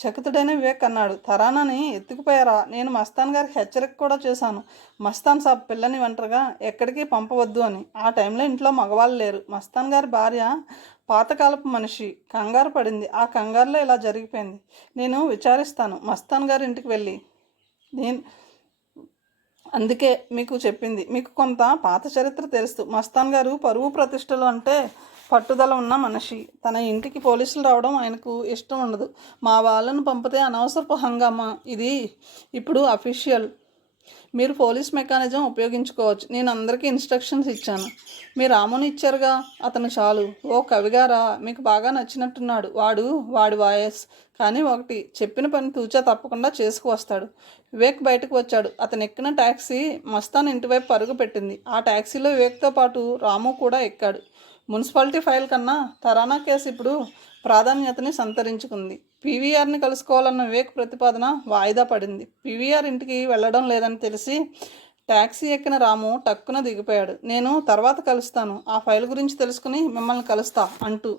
చకితుడైన వివేక్ అన్నాడు, తరానాని ఎత్తుకుపోయారా? నేను మస్తాన్ గారికి హెచ్చరిక కూడా చేశాను. మస్తాన్ సాబ్ పిల్లని ఒంటరిగా ఎక్కడికి పంపవద్దు అని. ఆ టైంలో ఇంట్లో మగవాళ్ళు లేరు. మస్తాన్ గారి భార్య పాతకాలపు మనిషి, కంగారు పడింది. ఆ కంగారులో ఇలా జరిగిపోయింది. నేను విచారిస్తాను మస్తాన్ గారి ఇంటికి వెళ్ళి. అందుకే మీకు చెప్పింది. మీకు కొంత పాత చరిత్ర తెలుసు. మస్తాన్ గారు పరువు ప్రతిష్టలు అంటే పట్టుదల ఉన్న మనిషి. తన ఇంటికి పోలీసులు రావడం ఆయనకు ఇష్టం ఉండదు. మా వాళ్ళను పంపితే అనవసరపు హంగామా. ఇది ఇప్పుడు అఫీషియల్. మీరు పోలీస్ మెకానిజం ఉపయోగించుకోవచ్చు. నేను అందరికీ ఇన్స్ట్రక్షన్స్ ఇచ్చాను. మీరు రాముని ఇచ్చారుగా, అతను చాలు. ఓ కవిగారా, మీకు బాగా నచ్చినట్టున్నాడు. వాడి వాయస్. కానీ ఒకటి, చెప్పిన పని తూచా తప్పకుండా చేసుకువస్తాడు. వివేక్ బయటకు వచ్చాడు. అతను ఎక్కిన ట్యాక్సీ మస్తాన్ ఇంటివైపు పరుగు పెట్టింది. ఆ ట్యాక్సీలో వివేక్తో పాటు రాము కూడా ఎక్కాడు. మున్సిపాలిటీ ఫైల్ కన్నా తరానా కేసు ఇప్పుడు ప్రాధాన్యతని సంతరించుకుంది. పీవీఆర్ని కలుసుకోవాలన్న వివేక్ ప్రతిపాదన వాయిదా పడింది. పీవీఆర్ ఇంటికి వెళ్ళడం లేదని తెలిసి ట్యాక్సీ ఎక్కిన రాము టక్కున దిగిపోయాడు. నేను తర్వాత కలుస్తాను, ఆ ఫైల్ గురించి తెలుసుకుని మిమ్మల్ని కలుస్తా అంటూ.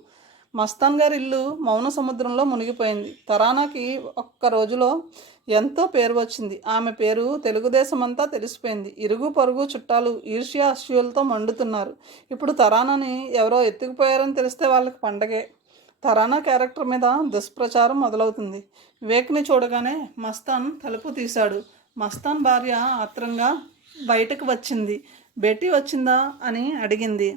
మస్తాన్ గారి ఇల్లు మౌన సముద్రంలో మునిగిపోయింది. తరానాకి ఒక్క రోజులో ఎంతో పేరు వచ్చింది. ఆమె పేరు తెలుగుదేశమంతా తెలిసిపోయింది. ఇరుగు పొరుగు చుట్టాలు ఈర్ష్య అసూయలతో మండుతున్నారు. ఇప్పుడు తరానాని ఎవరో ఎత్తుకుపోయారని తెలిస్తే వాళ్ళకి పండగే. తరానా క్యారెక్టర్ మీద దుష్ప్రచారం మొదలవుతుంది. వివేక్ని చూడగానే మస్తాన్ తలుపు తీశాడు. మస్తాన్ భార్య ఆత్రంగా బయటకు వచ్చింది. బెట్టి వచ్చిందా అని అడిగింది.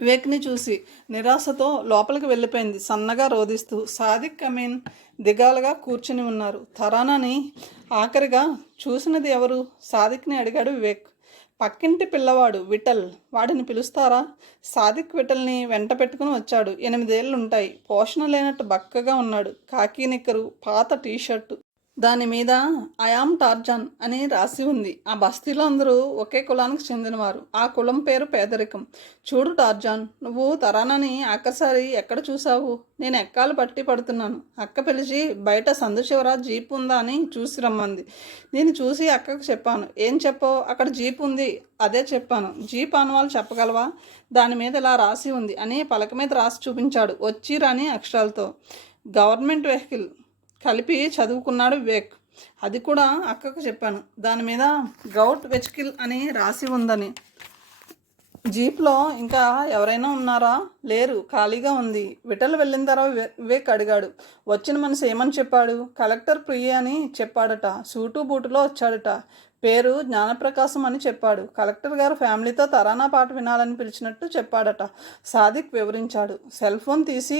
వివేక్ని చూసి నిరాశతో లోపలికి వెళ్ళిపోయింది, సన్నగా రోదిస్తూ. సాదిక్ అమీన్ దిగాలుగా కూర్చుని ఉన్నారు. తరానాని ఆఖరిగా చూసినది ఎవరు? సాదిక్ని అడిగాడు వివేక్. పక్కింటి పిల్లవాడు విఠల్. వాడిని పిలుస్తారా? సాదిక్ విఠల్ని వెంట పెట్టుకుని వచ్చాడు. 8 ఏళ్ళుంటాయి. పోషణ లేనట్టు బక్కగా ఉన్నాడు. కాకీ నిక్కరు, పాత టీషర్టు. దాని మీద ఐయామ్ టార్జాన్ అని రాసి ఉంది. ఆ బస్తీలో అందరూ ఒకే కులానికి చెందినవారు. ఆ కులం పేరు పేదరికం. చూడు టార్జాన్, నువ్వు తరానాని ఆఖరిసారి ఎక్కడ చూసావు? నేను ఎక్కాలు పట్టి పడుతున్నాను. అక్క పిలిచి బయట సందు చివర జీప్ ఉందా అని చూసి రమ్మంది. నేను చూసి అక్కకు చెప్పాను. ఏం చెప్పావు? అక్కడ జీప్ ఉంది. అదే చెప్పాను. జీప్ ఆనవాళ్ళు చెప్పగలవా? దాని మీద ఇలా రాసి ఉంది అని పలక మీద రాసి చూపించాడు వచ్చి రాని అక్షరాలతో. గవర్నమెంట్ వెహికల్ కలిపి చదువుకున్నాడు వివేక్. అది కూడా అక్కకు చెప్పాను. దాని మీద గౌట్ వెహికల్ అని రాసి ఉందని. జీప్లో ఇంకా ఎవరైనా ఉన్నారా? లేరు, ఖాళీగా ఉంది. విఠల్ వెళ్ళిన తర్వాత వివేక్ అడిగాడు, వచ్చిన మనిషి ఏమని చెప్పాడు? కలెక్టర్ ప్రియ అని చెప్పాడట. సూటు బూటులో వచ్చాడట. పేరు జ్ఞానప్రకాశం అని చెప్పాడు. కలెక్టర్ గారు ఫ్యామిలీతో తరానా పాట వినాలని పిలిచినట్టు చెప్పాడట. సాదిక్ వివరించాడు. సెల్ ఫోన్ తీసి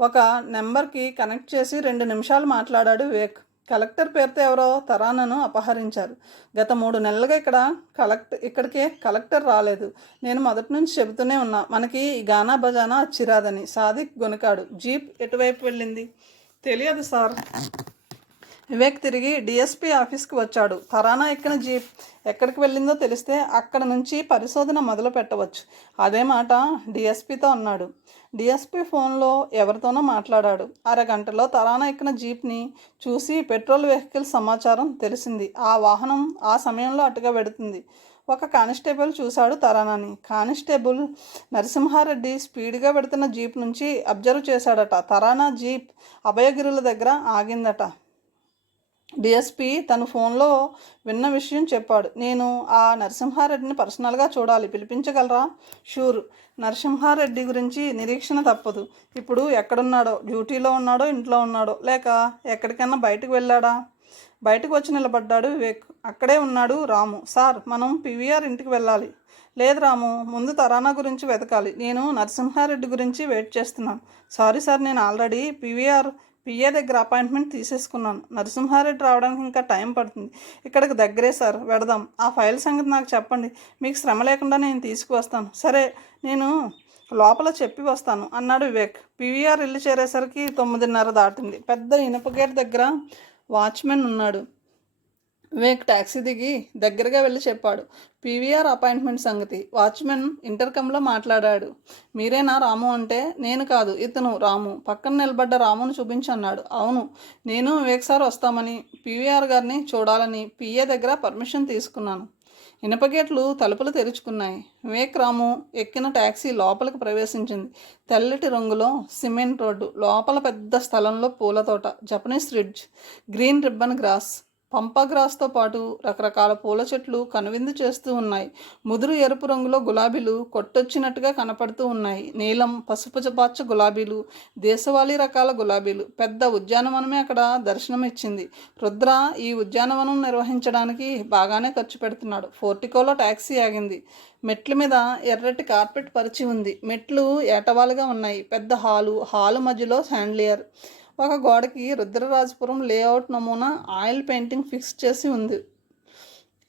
ఒక నెంబర్కి కనెక్ట్ చేసి 2 నిమిషాలు మాట్లాడాడు వివేక్. కలెక్టర్ పేరుతో ఎవరో తరానాను అపహరించారు. గత 3 నెలలుగా ఇక్కడికే కలెక్టర్ రాలేదు. నేను మొదటి నుంచి చెబుతూనే ఉన్నా, మనకి గానా బజానా అచ్చిరాదని. సాదిక్ గొనికాడు. జీప్ ఎటువైపు వెళ్ళింది? తెలియదు సార్. వివేక్ తిరిగి డిఎస్పీ ఆఫీస్కి వచ్చాడు. తరానా ఎక్కిన జీప్ ఎక్కడికి వెళ్ళిందో తెలిస్తే అక్కడ నుంచి పరిశోధన మొదలు పెట్టవచ్చు. అదే మాట డిఎస్పీతో అన్నాడు. డిఎస్పీ ఫోన్లో ఎవరితోనో మాట్లాడాడు. అరగంటలో తరానా ఎక్కిన జీప్ని చూసి పెట్రోల్ వెహికల్ సమాచారం తెలిసింది. ఆ వాహనం ఆ సమయంలో అటుగా వెడుతుంది. ఒక కానిస్టేబుల్ చూశాడు తరానాని. కానిస్టేబుల్ నరసింహారెడ్డి స్పీడ్గా వెడుతున్న జీప్ నుంచి అబ్జర్వ్ చేశాడట. తరానా జీప్ అభయగిరుల దగ్గర ఆగిందట. డిఎస్పీ తన ఫోన్లో విన్న విషయం చెప్పాడు. నేను ఆ నరసింహారెడ్డిని పర్సనల్గా చూడాలి, పిలిపించగలరా? షూర్. నరసింహారెడ్డి గురించి నిరీక్షణ తప్పదు. ఇప్పుడు ఎక్కడున్నాడో? డ్యూటీలో ఉన్నాడో, ఇంట్లో ఉన్నాడో, లేక ఎక్కడికైనా బయటకు వెళ్ళాడా? బయటకు వచ్చి నిలబడ్డాడు వివేక్. అక్కడే ఉన్నాడు రాము. సార్, మనం పీవీఆర్ ఇంటికి వెళ్ళాలి. లేదు రాము, ముందు తరానా గురించి వెతకాలి. నేను నరసింహారెడ్డి గురించి వెయిట్ చేస్తున్నాను. సారీ సార్, నేను ఆల్రెడీ పిఏ దగ్గర అపాయింట్మెంట్ తీసేసుకున్నాను. నరసింహారెడ్డి రావడానికి ఇంకా టైం పడుతుంది. ఇక్కడికి దగ్గరే సార్, వెడదాం. ఆ ఫైల్ సంగతి నాకు చెప్పండి, మీకు శ్రమ లేకుండా నేను తీసుకువస్తాను. సరే, నేను లోపల చెప్పి వస్తాను అన్నాడు వివేక్. పీవీఆర్ ఇల్లు చేరేసరికి 9:30 దాటింది. పెద్ద ఇనుప గేట్ దగ్గర వాచ్మెన్ ఉన్నాడు. వివేక్ టాక్సీ దిగి దగ్గరగా వెళ్ళి చెప్పాడు పీవీఆర్ అపాయింట్మెంట్ సంగతి. వాచ్మెన్ ఇంటర్కంలో మాట్లాడాడు. మీరేనా రాము అంటే, నేను కాదు, ఇతను రాము. పక్కన నిలబడ్డ రామును చూపించన్నాడు. అవును, నేను వివేక్ సార్ వస్తామని, పీవీఆర్ గారిని చూడాలని పిఏ దగ్గర పర్మిషన్ తీసుకున్నాను. ఇనపగేట్లు తలుపులు తెరుచుకున్నాయి. వివేక్ రాము ఎక్కిన టాక్సీ లోపలికి ప్రవేశించింది. తెల్లటి రంగులో సిమెంట్ రోడ్డు, లోపల పెద్ద స్థలంలో పూలతోట, Japanese ridge, green ribbon grass, pampas గ్రాస్తో పాటు రకరకాల పూల చెట్లు కనువిందు చేస్తూ ఉన్నాయి. ముదురు ఎరుపు రంగులో గులాబీలు కొట్టొచ్చినట్టుగా కనపడుతూ ఉన్నాయి. నీలం, పసుపు పచ్చ గులాబీలు, దేశవాళీ రకాల గులాబీలు. పెద్ద ఉద్యానవనమే అక్కడ దర్శనమిచ్చింది. రుద్ర ఈ ఉద్యానవనం నిర్వహించడానికి బాగానే ఖర్చు పెడుతున్నాడు. ఫోర్టికోలో టాక్సీ ఆగింది. మెట్ల మీద ఎర్రటి కార్పెట్ పరిచి ఉంది. మెట్లు ఏటవాలుగా ఉన్నాయి. పెద్ద హాలు మధ్యలో శాండ్లియర్. ఒక గోడకి రుద్రరాజపురం లేఅవుట్ నమూనా ఆయిల్ పెయింటింగ్ ఫిక్స్ చేసి ఉంది.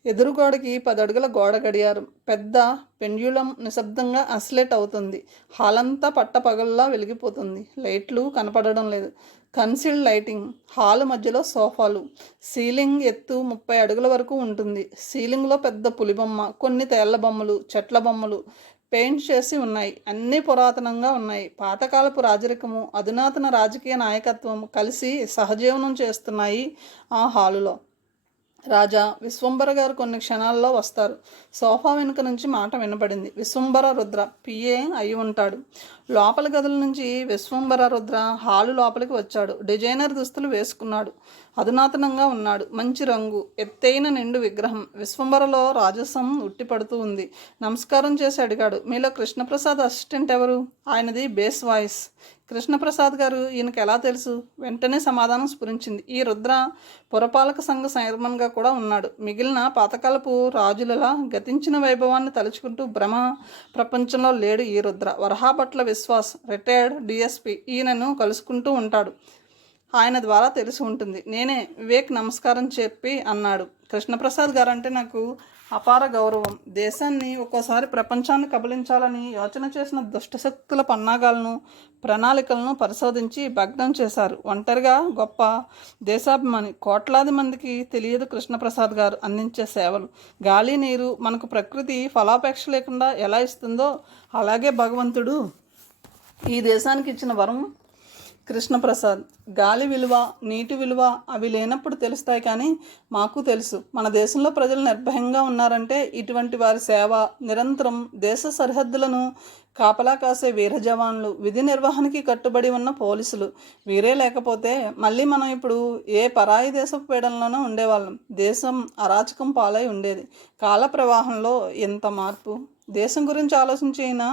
ఎదురు గోడకి 10 అడుగుల గోడ గడియారం, పెద్ద పెండ్యులం నిశ్శబ్దంగా అసిలేట్ అవుతుంది. హాల్ అంతా పట్టపగల్లా వెలిగిపోతుంది. లైట్లు కనపడడం లేదు. Concealed lighting. హాలు మధ్యలో సోఫాలు. సీలింగ్ ఎత్తు 30 అడుగుల వరకు ఉంటుంది. సీలింగ్లో పెద్ద పులిబొమ్మ, కొన్ని తేళ్ల బొమ్మలు, చెట్ల బొమ్మలు పెయింట్ చేసి ఉన్నాయి. అన్నీ పురాతనంగా ఉన్నాయి. పాతకాలపు రాజరికము, అధునాతన రాజకీయ నాయకత్వం కలిసి సహజీవనం చేస్తున్నాయి ఆ హాలులో. రాజా విశ్వంబర గారు కొన్ని క్షణాల్లో వస్తారు. సోఫా వెనుక నుంచి మాట వినపడింది. విశ్వంబర రుద్ర పిఏ అయి ఉంటాడు. లోపల గదుల నుంచి విశ్వంబర రుద్ర హాలు లోపలికి వచ్చాడు. డిజైనర్ దుస్తులు వేసుకున్నాడు. అధునాతనంగా ఉన్నాడు. మంచి రంగు, ఎత్తైన నిండు విగ్రహం. విశ్వంబరలో రాజసం ఉట్టిపడుతూ ఉంది. నమస్కారం చేసి అడిగాడు, మీలో కృష్ణప్రసాద్ అసిస్టెంట్ ఎవరు? ఆయనది బేస్ వాయిస్. కృష్ణప్రసాద్ గారు, ఈయనకి ఎలా తెలుసు? వెంటనే సమాధానం స్ఫురించింది. ఈ రుద్ర పురపాలక సంఘ చైర్మన్గా కూడా ఉన్నాడు. మిగిలిన పాతకాలపు రాజులలా గతించిన వైభవాన్ని తలుచుకుంటూ భ్రమ ప్రపంచంలో లేడు ఈ రుద్ర. వరహాపట్ల విశ్వాస్, రిటైర్డ్ డిఎస్పి, ఈయనను కలుసుకుంటూ ఉంటాడు. ఆయన ద్వారా తెలిసి ఉంటుంది. నేనే వివేక్ నమస్కారం చెప్పి అన్నాడు. కృష్ణప్రసాద్ గారు అంటే నాకు అపార గౌరవం. దేశాన్ని ఒక్కోసారి ప్రపంచాన్ని కబలించాలని యోచన చేసిన దుష్టశక్తుల పన్నాగాలను, ప్రణాళికలను పరిశోధించి భగ్నం చేశారు. ఒంటరిగా గొప్ప దేశాభిమాని. కోట్లాది మందికి తెలియదు కృష్ణప్రసాద్ గారు అందించే సేవలు. గాలి, నీరు మనకు ప్రకృతి ఫలాపేక్ష లేకుండా ఎలా ఇస్తుందో అలాగే భగవంతుడు ఈ దేశానికి ఇచ్చిన వరం కృష్ణప్రసాద్. గాలి విలువ, నీటి విలువ అవి లేనప్పుడు తెలుస్తాయి, కానీ మాకు తెలుసు. మన దేశంలో ప్రజలు నిర్భయంగా ఉన్నారంటే ఇటువంటి వారి సేవ, నిరంతరం దేశ సరిహద్దులను కాపలా కాసే వీర జవాన్లు, విధి నిర్వహణకి కట్టుబడి ఉన్న పోలీసులు. వీరే లేకపోతే మళ్ళీ మనం ఇప్పుడు ఏ పరాయి దేశపు పీడనలోనూ ఉండేవాళ్ళం. దేశం అరాచకం పాలై ఉండేది. కాల ప్రవాహంలో ఎంత మార్పు! దేశం గురించి ఆలోచించిన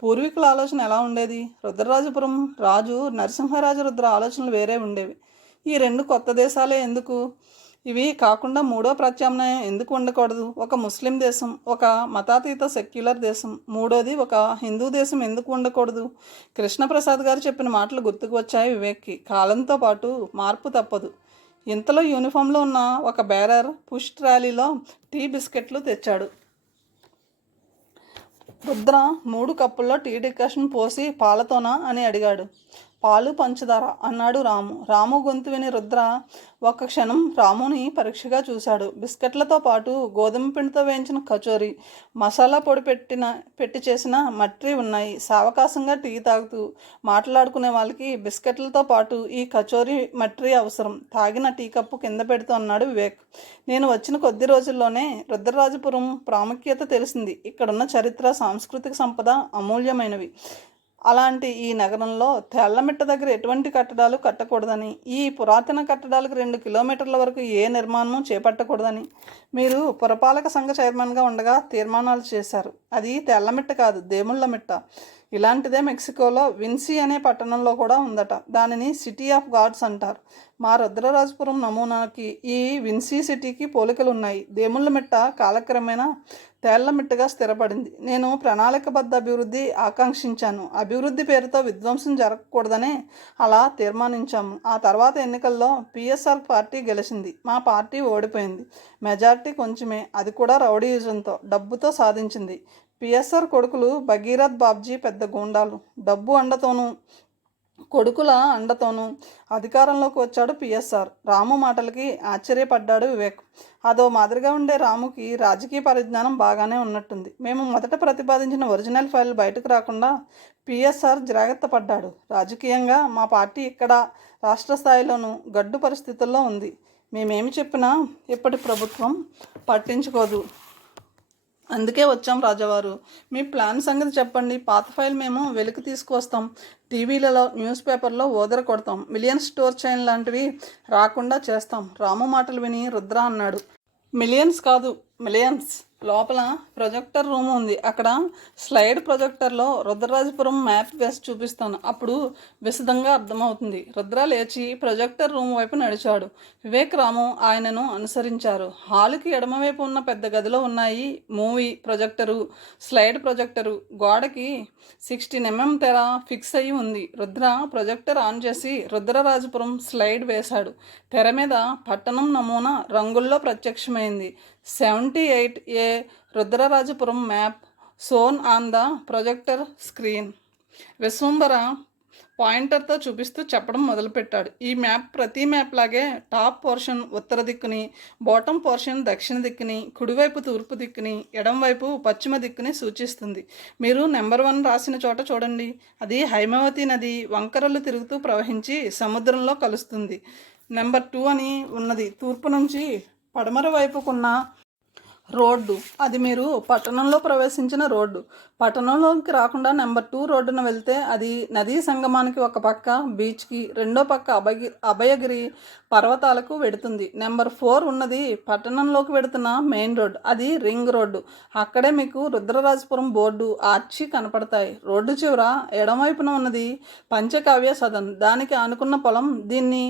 పూర్వీకుల ఆలోచన ఎలా ఉండేది? రుద్రరాజపురం రాజు నరసింహరాజు రుద్ర ఆలోచనలు వేరే ఉండేవి. ఈ 2 కొత్త దేశాలే ఎందుకు? ఇవి కాకుండా మూడో ప్రత్యామ్నాయం ఎందుకు ఉండకూడదు? ఒక ముస్లిం దేశం, ఒక మతాతీత సెక్యులర్ దేశం, మూడోది ఒక హిందూ దేశం ఎందుకు ఉండకూడదు? కృష్ణప్రసాద్ గారు చెప్పిన మాటలు గుర్తుకు వచ్చాయి వివేక్కి. కాలంతో పాటు మార్పు తప్పదు. ఇంతలో యూనిఫామ్లో ఉన్న ఒక బేరర్ పుష్ ట్రాలీలో టీ బిస్కెట్లు తెచ్చాడు. రుద్ర 3 కప్పుల్లో టీ డికాషన్ పోసి పాలతోనా అని అడిగాడు. పాలు, పంచదార అన్నాడు రాము. రాము గొంతు విని రుద్ర ఒక్క క్షణం రాముని పరీక్షగా చూశాడు. బిస్కెట్లతో పాటు గోధుమ పిండితో వేయించిన కచోరీ, మసాలా పొడి పెట్టి చేసిన మట్రీ ఉన్నాయి. సావకాశంగా టీ తాగుతూ మాట్లాడుకునే వాళ్ళకి బిస్కెట్లతో పాటు ఈ కచోరీ, మట్రీ అవసరం. తాగిన టీ కప్పు కింద పెడుతూ అన్నాడు వివేక్. నేను వచ్చిన కొద్ది రోజుల్లోనే రుద్రరాజపురం ప్రాముఖ్యత తెలిసింది. ఇక్కడున్న చరిత్ర, సాంస్కృతిక సంపద అమూల్యమైనవి. అలాంటి ఈ నగరంలో తెల్లమిట్ట దగ్గర ఎటువంటి కట్టడాలు కట్టకూడదని, ఈ పురాతన కట్టడాలకు 2 కిలోమీటర్ల వరకు ఏ నిర్మాణము చేపట్టకూడదని మీరు పురపాలక సంఘ చైర్మన్గా ఉండగా తీర్మానాలు చేశారు. అది తెల్లమిట్ట కాదు, దేముళ్ళ మిట్ట. ఇలాంటిదే మెక్సికోలో విన్సీ అనే పట్టణంలో కూడా ఉందట. దానిని సిటీ ఆఫ్ గాడ్స్ అంటారు. మా రుద్రరాజపురం నమూనాకి ఈ విన్సీ సిటీకి పోలికలు ఉన్నాయి. దేముళ్ళమిట్ట కాలక్రమేణా తేళ్లమిట్టగా స్థిరపడింది. నేను ప్రణాళికబద్ధ అభివృద్ధి ఆకాంక్షించాను. అభివృద్ధి పేరుతో విధ్వంసం జరగకూడదనే అలా తీర్మానించాము. ఆ తర్వాత ఎన్నికల్లో పిఎస్ఆర్ పార్టీ గెలిచింది. మా పార్టీ ఓడిపోయింది. మెజార్టీ కొంచెమే, అది కూడా రౌడీయిజంతో, డబ్బుతో సాధించింది. పిఎస్ఆర్ కొడుకులు భగీరథ్ బాబ్జీ పెద్ద గూండాలు. డబ్బు అండతోనూ కొడుకుల అండతోనూ అధికారంలోకి వచ్చాడు పిఎస్ఆర్. రాము మాటలకి ఆశ్చర్యపడ్డాడు వివేక్. అదో మాదిరిగా ఉండే రాముకి రాజకీయ పరిజ్ఞానం బాగానే ఉన్నట్టుంది. మేము మొదట ప్రతిపాదించిన ఒరిజినల్ ఫైల్ బయటకు రాకుండా పిఎస్ఆర్ జాగ్రత్త పడ్డాడు. రాజకీయంగా మా పార్టీ ఇక్కడ రాష్ట్ర స్థాయిలోనూ గడ్డు పరిస్థితుల్లో ఉంది. మేమేమి చెప్పినా ఇప్పటి ప్రభుత్వం పట్టించుకోదు. అందుకే వచ్చాం రాజావారు. మీ ప్లాన్ సంగతి చెప్పండి. పాత ఫైల్ మేము వెలికి తీసుకువస్తాం. టీవీలలో, న్యూస్ పేపర్లో ఓదర కొడతాం. మిలియన్ స్టోర్ చైన్ లాంటివి రాకుండా చేస్తాం. రాము మాటలు విని రుద్ర అన్నాడు, మిలియన్స్ కాదు, మిలియన్స్. లోపల ప్రొజెక్టర్ రూమ్ ఉంది. అక్కడ స్లైడ్ ప్రొజెక్టర్లో రుద్రరాజపురం మ్యాప్ వేసి చూపిస్తాను. అప్పుడు విశదంగా అర్థమవుతుంది. రుద్ర లేచి ప్రొజెక్టర్ రూమ్ వైపు నడిచాడు. వివేక్, రాము ఆయనను అనుసరించారు. హాలుకి ఎడమవైపు ఉన్న పెద్ద గదిలో ఉన్నాయి మూవీ ప్రొజెక్టరు, స్లైడ్ ప్రొజెక్టరు. గోడకి 16 mm తెర ఫిక్స్ అయ్యి ఉంది. రుద్ర ప్రొజెక్టర్ ఆన్ చేసి రుద్రరాజపురం స్లైడ్ వేశాడు. తెర మీద పట్టణం నమూనా రంగుల్లో ప్రత్యక్షమైంది. 78A Rudrarajapuram map shown on the projector screen. Vishwambara పాయింటర్తో చూపిస్తూ చెప్పడం మొదలుపెట్టాడు. ఈ మ్యాప్ ప్రతి మ్యాప్ లాగే టాప్ పోర్షన్ ఉత్తర దిక్కుని, బాటమ్ పోర్షన్ దక్షిణ దిక్కుని, కుడివైపు తూర్పు దిక్కుని, ఎడంవైపు పశ్చిమ దిక్కుని సూచిస్తుంది. మీరు నెంబర్ 1 రాసిన చోట చూడండి. అది హైమవతి నది వంకరలు తిరుగుతూ ప్రవహించి సముద్రంలో కలుస్తుంది. నెంబర్ 2 అని ఉన్నది తూర్పు నుంచి పడమర వైపుకున్న రోడ్డు. అది మీరు పట్టణంలో ప్రవేశించిన రోడ్డు. పట్టణంలోకి రాకుండా నెంబర్ 2 రోడ్డున వెళ్తే అది నదీ సంగమానికి ఒక పక్క బీచ్కి, రెండో పక్క అభయగిరి పర్వతాలకు వెడుతుంది. నెంబర్ 4 ఉన్నది పట్టణంలోకి వెడుతున్న మెయిన్ రోడ్. అది రింగ్ రోడ్డు. అక్కడే మీకు రుద్రరాజపురం బోర్డు, ఆర్చి కనపడతాయి. రోడ్డు చివర ఎడమవైపున ఉన్నది పంచకావ్య సదన్. దానికి ఆనుకున్న పొలం. దీన్ని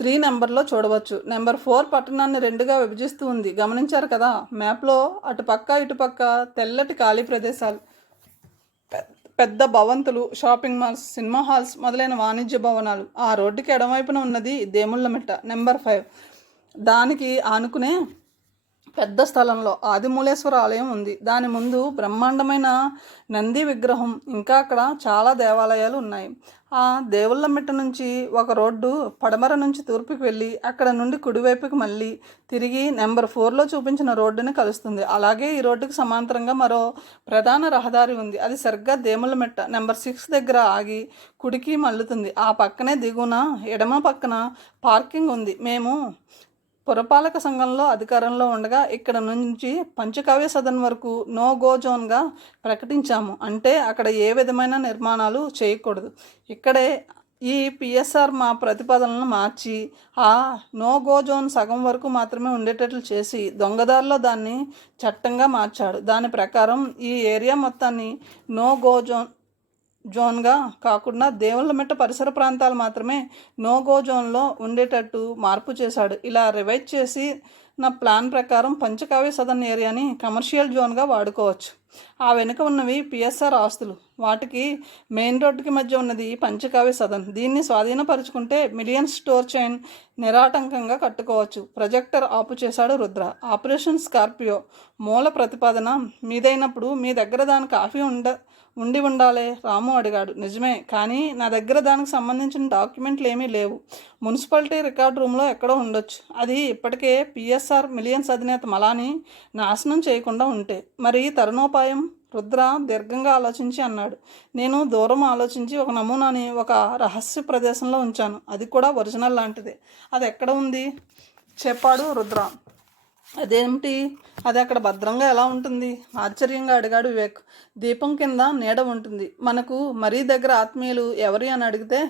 3 నెంబర్లో చూడవచ్చు. నెంబర్ 4 పట్టణాన్ని 2గా విభజిస్తూ ఉంది. గమనించారు కదా? మ్యాప్లో అటుపక్క ఇటుపక్క తెల్లటి ఖాళీ ప్రదేశాలు, పెద్ద భవంతులు, షాపింగ్ మాల్స్, సినిమా హాల్స్ మొదలైన వాణిజ్య భవనాలు. ఆ రోడ్డుకి ఎడమవైపున ఉన్నది దేముళ్ళమిట్ట నెంబర్ 5. దానికి ఆనుకునే పెద్ద స్థలంలో ఆదిమూలేశ్వర ఆలయం ఉంది. దాని ముందు బ్రహ్మాండమైన నంది విగ్రహం. ఇంకా అక్కడ చాలా దేవాలయాలు ఉన్నాయి. ఆ దేవుళ్ళమిట్ట నుంచి ఒక రోడ్డు పడమర నుంచి తూర్పుకి వెళ్ళి అక్కడ నుండి కుడివైపుకి మళ్ళీ తిరిగి నెంబర్ 4లో చూపించిన రోడ్డుని కలుస్తుంది. అలాగే ఈ రోడ్డుకి సమాంతరంగా మరో ప్రధాన రహదారి ఉంది. అది సరిగ్గా దేముళ్ళమిట్ట నెంబర్ 6 దగ్గర ఆగి కుడికి మల్లుతుంది. ఆ పక్కనే దిగున ఎడమ పక్కన పార్కింగ్ ఉంది. మేము పురపాలక సంఘంలో అధికారంలో ఉండగా ఇక్కడ నుంచి పంచకావ్య సదన్ వరకు నో గో జోన్గా ప్రకటించాము. అంటే అక్కడ ఏ విధమైన నిర్మాణాలు చేయకూడదు. ఇక్కడే ఈ పిఎస్ఆర్ మా ప్రతిపాదనలను మార్చి ఆ నో గో జోన్ సగం వరకు మాత్రమే ఉండేటట్లు చేసి దొంగదారిలో దాన్ని చట్టంగా మార్చాడు. దాని ప్రకారం ఈ ఏరియా మొత్తాన్ని నో గో జోన్గా కాకుండా దేవుళ్ళమిట్ట పరిసర ప్రాంతాలు మాత్రమే నో గో జోన్లో ఉండేటట్టు మార్పు చేశాడు. ఇలా రివైజ్ చేసి నా ప్లాన్ ప్రకారం పంచకావ్య సదన్ ఏరియాని కమర్షియల్ జోన్గా వాడుకోవచ్చు. ఆ వెనుక ఉన్నవి పిఎస్ఆర్ ఆస్తులు. వాటికి మెయిన్ రోడ్డుకి మధ్య ఉన్నది పంచకావ్య సదన్. దీన్ని స్వాధీనపరుచుకుంటే మిలియన్ స్టోర్ చైన్ నిరాటంకంగా కట్టుకోవచ్చు. ప్రొజెక్టర్ ఆపు చేశాడు రుద్ర. ఆపరేషన్ స్కార్పియో మూల ప్రతిపాదన మీదైనప్పుడు మీ దగ్గర దాని కాఫీ ఉండి ఉండాలే, రాము అడిగాడు. నిజమే, కానీ నా దగ్గర దానికి సంబంధించిన డాక్యుమెంట్లు ఏమీ లేవు. మున్సిపాలిటీ రికార్డ్ రూమ్లో ఎక్కడో ఉండొచ్చు. అది ఇప్పటికే పిఎస్ఆర్ మిలియన్స్ అధినేత మలాని నాశనం చేయకుండా ఉంటే. మరి తరుణోపాయం? రుద్ర దీర్ఘంగా ఆలోచించి అన్నాడు. నేను దూరం ఆలోచించి ఒక నమూనాని ఒక రహస్య ప్రదేశంలో ఉంచాను. అది కూడా ఒరిజినల్ లాంటిదే. అది ఎక్కడ ఉంది చెప్పాడు రుద్ర. అదేమిటి? అది అక్కడ భద్రంగా ఎలా ఉంటుంది? ఆశ్చర్యంగా అడిగాడు వివేక్. దీపం కింద నీడ ఉంటుంది. మనకు మరీ దగ్గర ఆత్మీయులు ఎవరి అని అడిగితే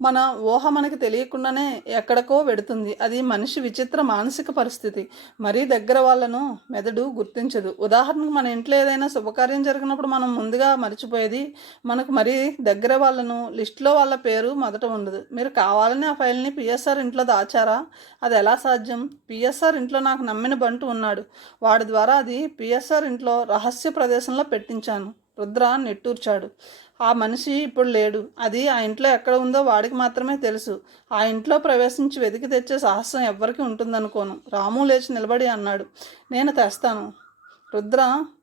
మన ఊహ మనకి తెలియకుండానే ఎక్కడికో వెడుతుంది. అది మనిషి విచిత్ర మానసిక పరిస్థితి. మరీ దగ్గర వాళ్ళను మెదడు గుర్తించదు. ఉదాహరణకు మన ఇంట్లో ఏదైనా శుభకార్యం జరిగినప్పుడు మనం ముందుగా మర్చిపోయేది మనకు మరీ దగ్గర వాళ్ళను లిస్టులో వాళ్ళ పేరు మొదట ఉండదు. మీరు కావాలని ఆ ఫైల్ని పిఎస్ఆర్ ఇంట్లో దాచారా? అది ఎలా సాధ్యం? పిఎస్ఆర్ ఇంట్లో నాకు నమ్మిన బంటు ఉన్నాడు. వాడి ద్వారా అది పిఎస్ఆర్ ఇంట్లో రహస్య ప్రదేశంలో పెట్టించాను. రుద్ర నిట్టూర్చాడు. ఆ మనిషి ఇప్పుడు లేడు. అది ఆ ఇంట్లో ఎక్కడ ఉందో వాడికి మాత్రమే తెలుసు. ఆ ఇంట్లో ప్రవేశించి వెతికి తెచ్చే సాహసం ఎవ్వరికి ఉంటుందనుకోను. రాము లేచి నిలబడి అన్నాడు, నేను తెస్తాను. రుద్ర,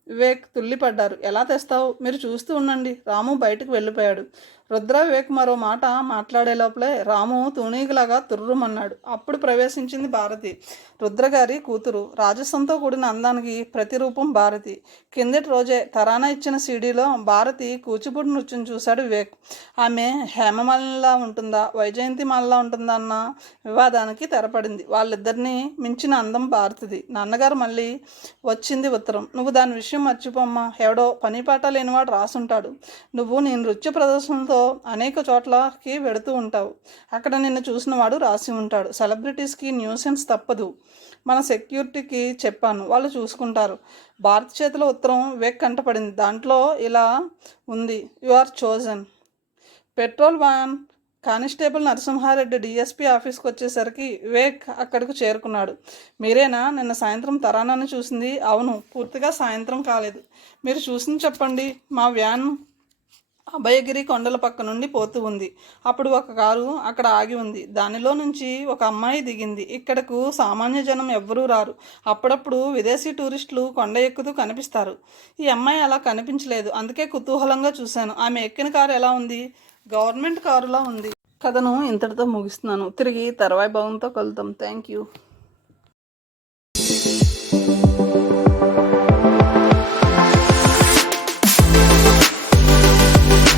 వివేక్ తుల్లిపడ్డారు. ఎలా తెస్తావు? మీరు చూస్తూ ఉండండి. రాము బయటకు వెళ్ళిపోయాడు. రుద్ర, వివేక్ మరో మాట మాట్లాడే లోపలే రాము తూనీగులాగా తుర్రుమన్నాడు. అప్పుడు ప్రవేశించింది భారతి, రుద్రగారి కూతురు. రాజసంతో కూడిన అందానికి ప్రతిరూపం భారతి. కిందటి రోజే తరానా ఇచ్చిన సీడీలో భారతి కూచిపూడి నృత్యం చూశాడు వివేక్. ఆమె హేమమాలినిలా ఉంటుందా, వైజయంతిమాలలా ఉంటుందా అన్న వివాదానికి తెరపడింది. వాళ్ళిద్దరినీ మించిన అందం భారతిది. నాన్నగారు మళ్ళీ వచ్చింది ఉత్తరం. నువ్వు దాని విషయం మర్చిపోమ్మా. ఎవడో పని పాట లేనివాడు రాసుంటాడు. నువ్వు నీ నృత్య ప్రదర్శనతో అనేక చోట్లకి వెడుతూ ఉంటావు. అక్కడ నిన్ను చూసిన వాడు రాసి ఉంటాడు. సెలబ్రిటీస్కి న్యూసెన్స్ తప్పదు. మన సెక్యూరిటీకి చెప్పాను, వాళ్ళు చూసుకుంటారు. భారత్ చేతిలో ఉత్తరం వివేక్ కంటపడింది. దాంట్లో ఇలా ఉంది, you are chosen. Patrol van constable Narasimhareddy DSP ఆఫీస్కి వచ్చేసరికి వివేక్ అక్కడికి చేరుకున్నాడు. మీరేనా నిన్న సాయంత్రం తరానాన్ని చూసింది? అవును, పూర్తిగా సాయంత్రం కాలేదు. మీరు చూసింది చెప్పండి. మా వ్యాన్ అభయగిరి కొండల పక్క నుండి పోతూ ఉంది. అప్పుడు ఒక కారు అక్కడ ఆగి ఉంది. దానిలో నుంచి ఒక అమ్మాయి దిగింది. ఇక్కడకు సామాన్య జనం ఎవ్వరూ రారు. అప్పుడప్పుడు విదేశీ టూరిస్టులు కొండ ఎక్కుతూ కనిపిస్తారు. ఈ అమ్మాయి అలా కనిపించలేదు. అందుకే కుతూహలంగా చూశాను. ఆమె ఎక్కిన కారు ఎలా ఉంది? గవర్నమెంట్ కారులా ఉంది. కథను ఇంతటితో ముగిస్తున్నాను. తిరిగి తర్వాయి భాగంతో కలుద్దాం. Thank you.